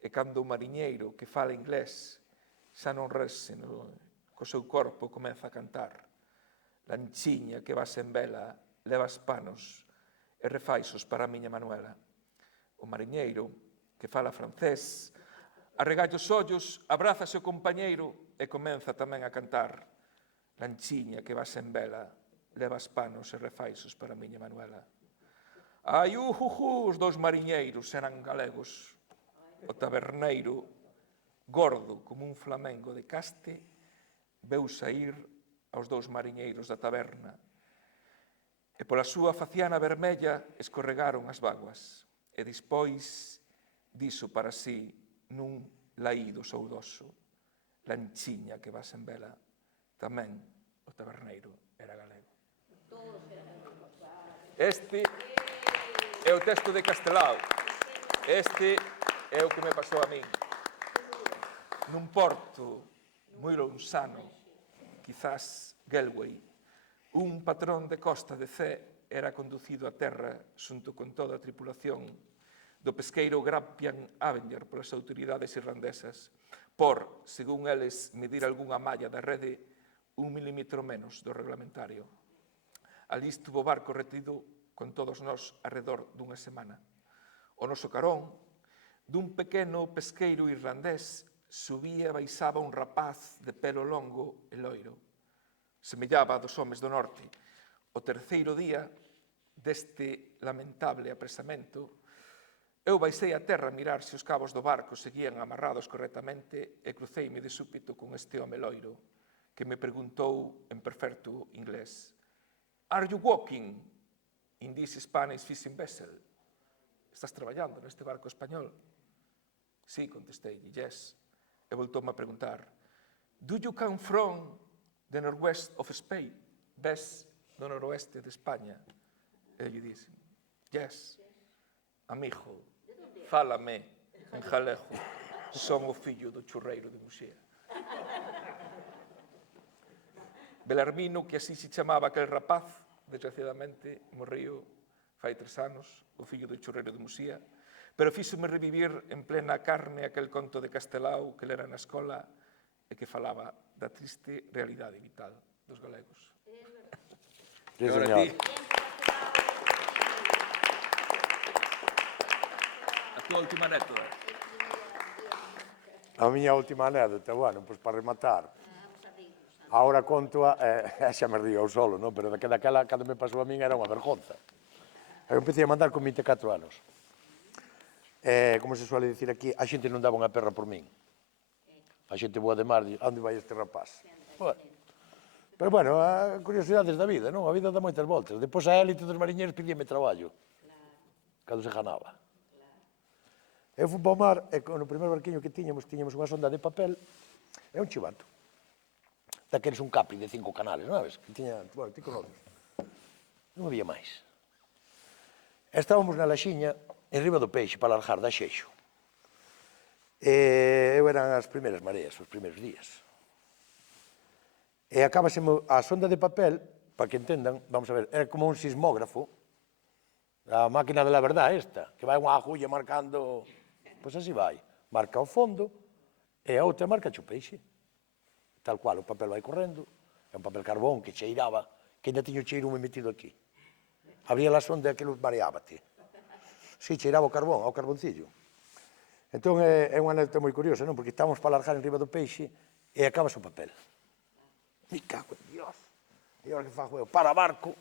E cando o mariñeiro que fala inglés xa non rese co seu corpo comeza a cantar. Lanchiña que vas en vela, levas panos e refaixos para a miña Manuela. O mariñeiro que fala francés arregalla os ollos, abraza o compañeiro e comeza tamén a cantar. Lanchiña que vas en vela, levas panos e refaixos para a miña Manuela. Ai, os dous mariñeiros eran galegos. O taberneiro, gordo como un flamengo de caste, veu saír aos dous mariñeiros da taberna e pola súa faciana vermella escorregaron as vaguas e despois dixo para sí nun laído saudoso, lanchiña que vas en vela, tamén o taberneiro era galego. Este é o texto de Castelao. Este é o que me pasou a min. Nun porto moi lousano, quizás Galway, un patrón de costa de Cee era conducido a terra xunto con toda a tripulación do pesqueiro Grampian Avenger polas autoridades irlandesas por, según eles, medir algunha malla da rede 1 milímetro menos do reglamentario. Alí estuvo o barco retido con todos nós arredor dunha semana. O noso carón, dun pequeno pesqueiro irlandés, subía e baixaba un rapaz de pelo longo e loiro. Semellaba a dos homes do norte. O terceiro día deste lamentable apresamento, eu baixei a terra a mirar se os cabos do barco seguían amarrados correctamente e cruceime de súpito con este home loiro, que me preguntou en perfecto inglés: "Are you walking in this Spanish fishing vessel?" Estás traballando neste barco español? Sí, contestei, yes. E voltou-me a preguntar: "Do you come from the northwest of Spain?" Ves do noroeste de España? E lle dixen: "Yes, amigo, fálame en galego, son o fillo do churreiro de Muxía." Belarmino, que así se chamaba aquel rapaz, desgraciadamente morreu fai 3 anos, o fillo do churreiro de Muxía, pero fíxome revivir en plena carne aquel conto de Castelao que lera na escola e que falaba da triste realidade vital dos galegos. Sí, E agora señor. ti, a tua última anécdota. A miña última anécdota, bueno, pois para rematar. Ahora conto xa me río solo, non? Pero daquela, cando me pasou a min, era unha vergonza. Eu empecé a mandar con 24 anos. Como se suele dicir aquí, a xente non daba unha perra por min. A xente boa de mar, onde vai este rapaz? Bueno. Pero bueno, a curiosidades da vida, non? A vida dá moitas voltas. Depois a élite dos mariñeiros pedíame traballo. Cando se ganaba. Eu fui para o mar e no primeiro barquiño que tiñamos unha sonda de papel e un chivato. Daqueles un capri de 5 canales, non sabes? Que tiña, bueno, ti conoces. Non había máis. Estábamos na laxiña, en riba do peixe, para largar da xeixo. Eu eran as primeiras mareas, os primeiros días. E acabase a sonda de papel, para que entendan, vamos a ver, era como un sismógrafo, a máquina de la verdad esta, que vai unha agulla marcando, pois así vai, marca o fondo e a outra marca o peixe. Tal cual, o papel vai correndo, é un papel carbón que cheiraba, que ainda tiño o cheiro metido aquí. Abría la sonda e aquilo mareábate. Si, cheiraba o carbón, ao carboncillo. Entón, é unha anécdota moi curiosa, non? Porque estábamos para largar en riba do peixe e acabas o papel. Me cago en Dios. E agora que fago eu? Para barco,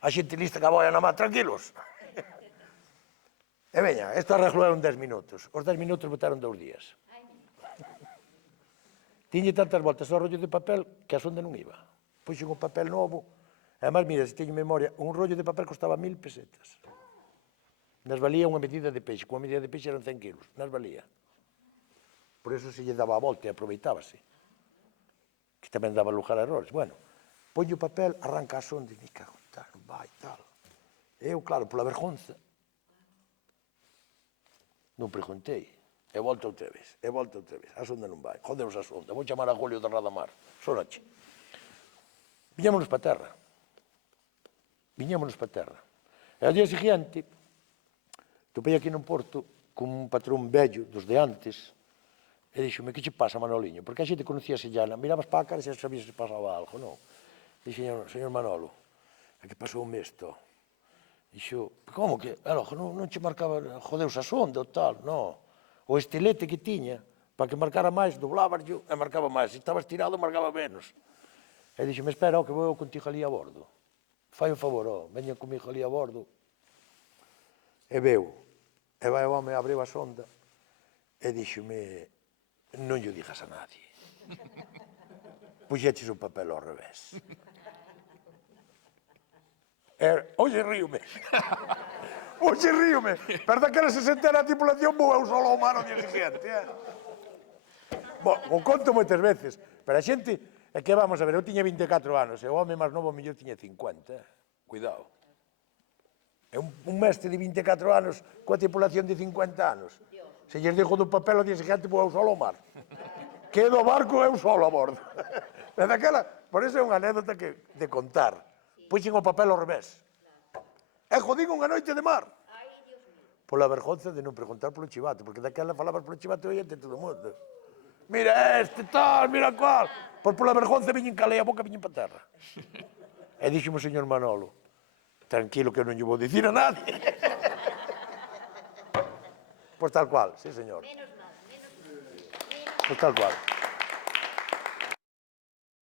a xente lista que a boia na mar, tranquilos. E veña, isto arreglaron 10 minutos. Os 10 minutos botaron 2 días. Tiñe tantas voltas ao rollo de papel que a sonda non iba. Puxen un papel novo. E además, mira, se teño memoria, un rollo de papel costaba 1000 pesetas. Nas valía unha medida de peixe. Unha medida de peixe eran 100 kilos. Nas valía. Por eso se lle daba a volta e aproveitábase. Que tamén daba lugar a errores. Bueno, poño o papel, arranca a sonda e me cago, tal, non vai, tal. Eu, claro, pola vergonza, non preguntei. E volta outra vez, e volta outra vez. A sonda non vai. Jodeus a sonda. Vou chamar a Julio de Radamar. Sonache. Viñámonos para terra. Viñámonos para terra. E ao día seguinte, topei aquí nun porto con un patrón vello dos de antes e dixome, que che pasa, Manoliño? Porque a xente conocíase ya, mirabas para a cara e xa sabías se pasaba algo, non? Dixo, señor Manolo, é que pasou un mesto. Dixo, como que? Non che marcaba, jodeus a sonda ou tal, non. O estilete que tiña, para que marcara máis, doblaba yo e marcaba máis. Se estaba estirado, marcaba menos. E dixo, me espera, que vou contigo ali a bordo. Fai o favor, veña comigo ali a bordo. E veu. E vai o home, abriu a sonda e díxome, non lle digas a nadie. Puxeches o papel ao revés. Oxe, ríome. Oxe ríome, pero daquela se sentera a tripulación vou eu solo ao mar o día siguiente, Bo, o conto moitas veces, pero a xente, é que vamos a ver, eu tiña 24 anos, e o home máis novo mellor tiña 50, cuidado. É un mestre de 24 anos coa tripulación de 50 anos. Se lles dixo do papel o día siguiente vou eu solo ao mar. Quedo o barco eu solo a bordo. E daquela, por iso é unha anécdota de contar. Puxen o papel ao revés. E jodín unha noite de mar. Pola vergonza de non preguntar polo chivato, porque daquela falabas polo chivato e oíante todo o mundo. Mira este, tal, mira cual. Pois pola vergonza viñen calei a boca e viñen para terra. E dixemos, señor Manolo, tranquilo que eu non lle vou dicir a nadie. Pois tal cual, sí señor. Menos mal, menos mal. Pois tal cual.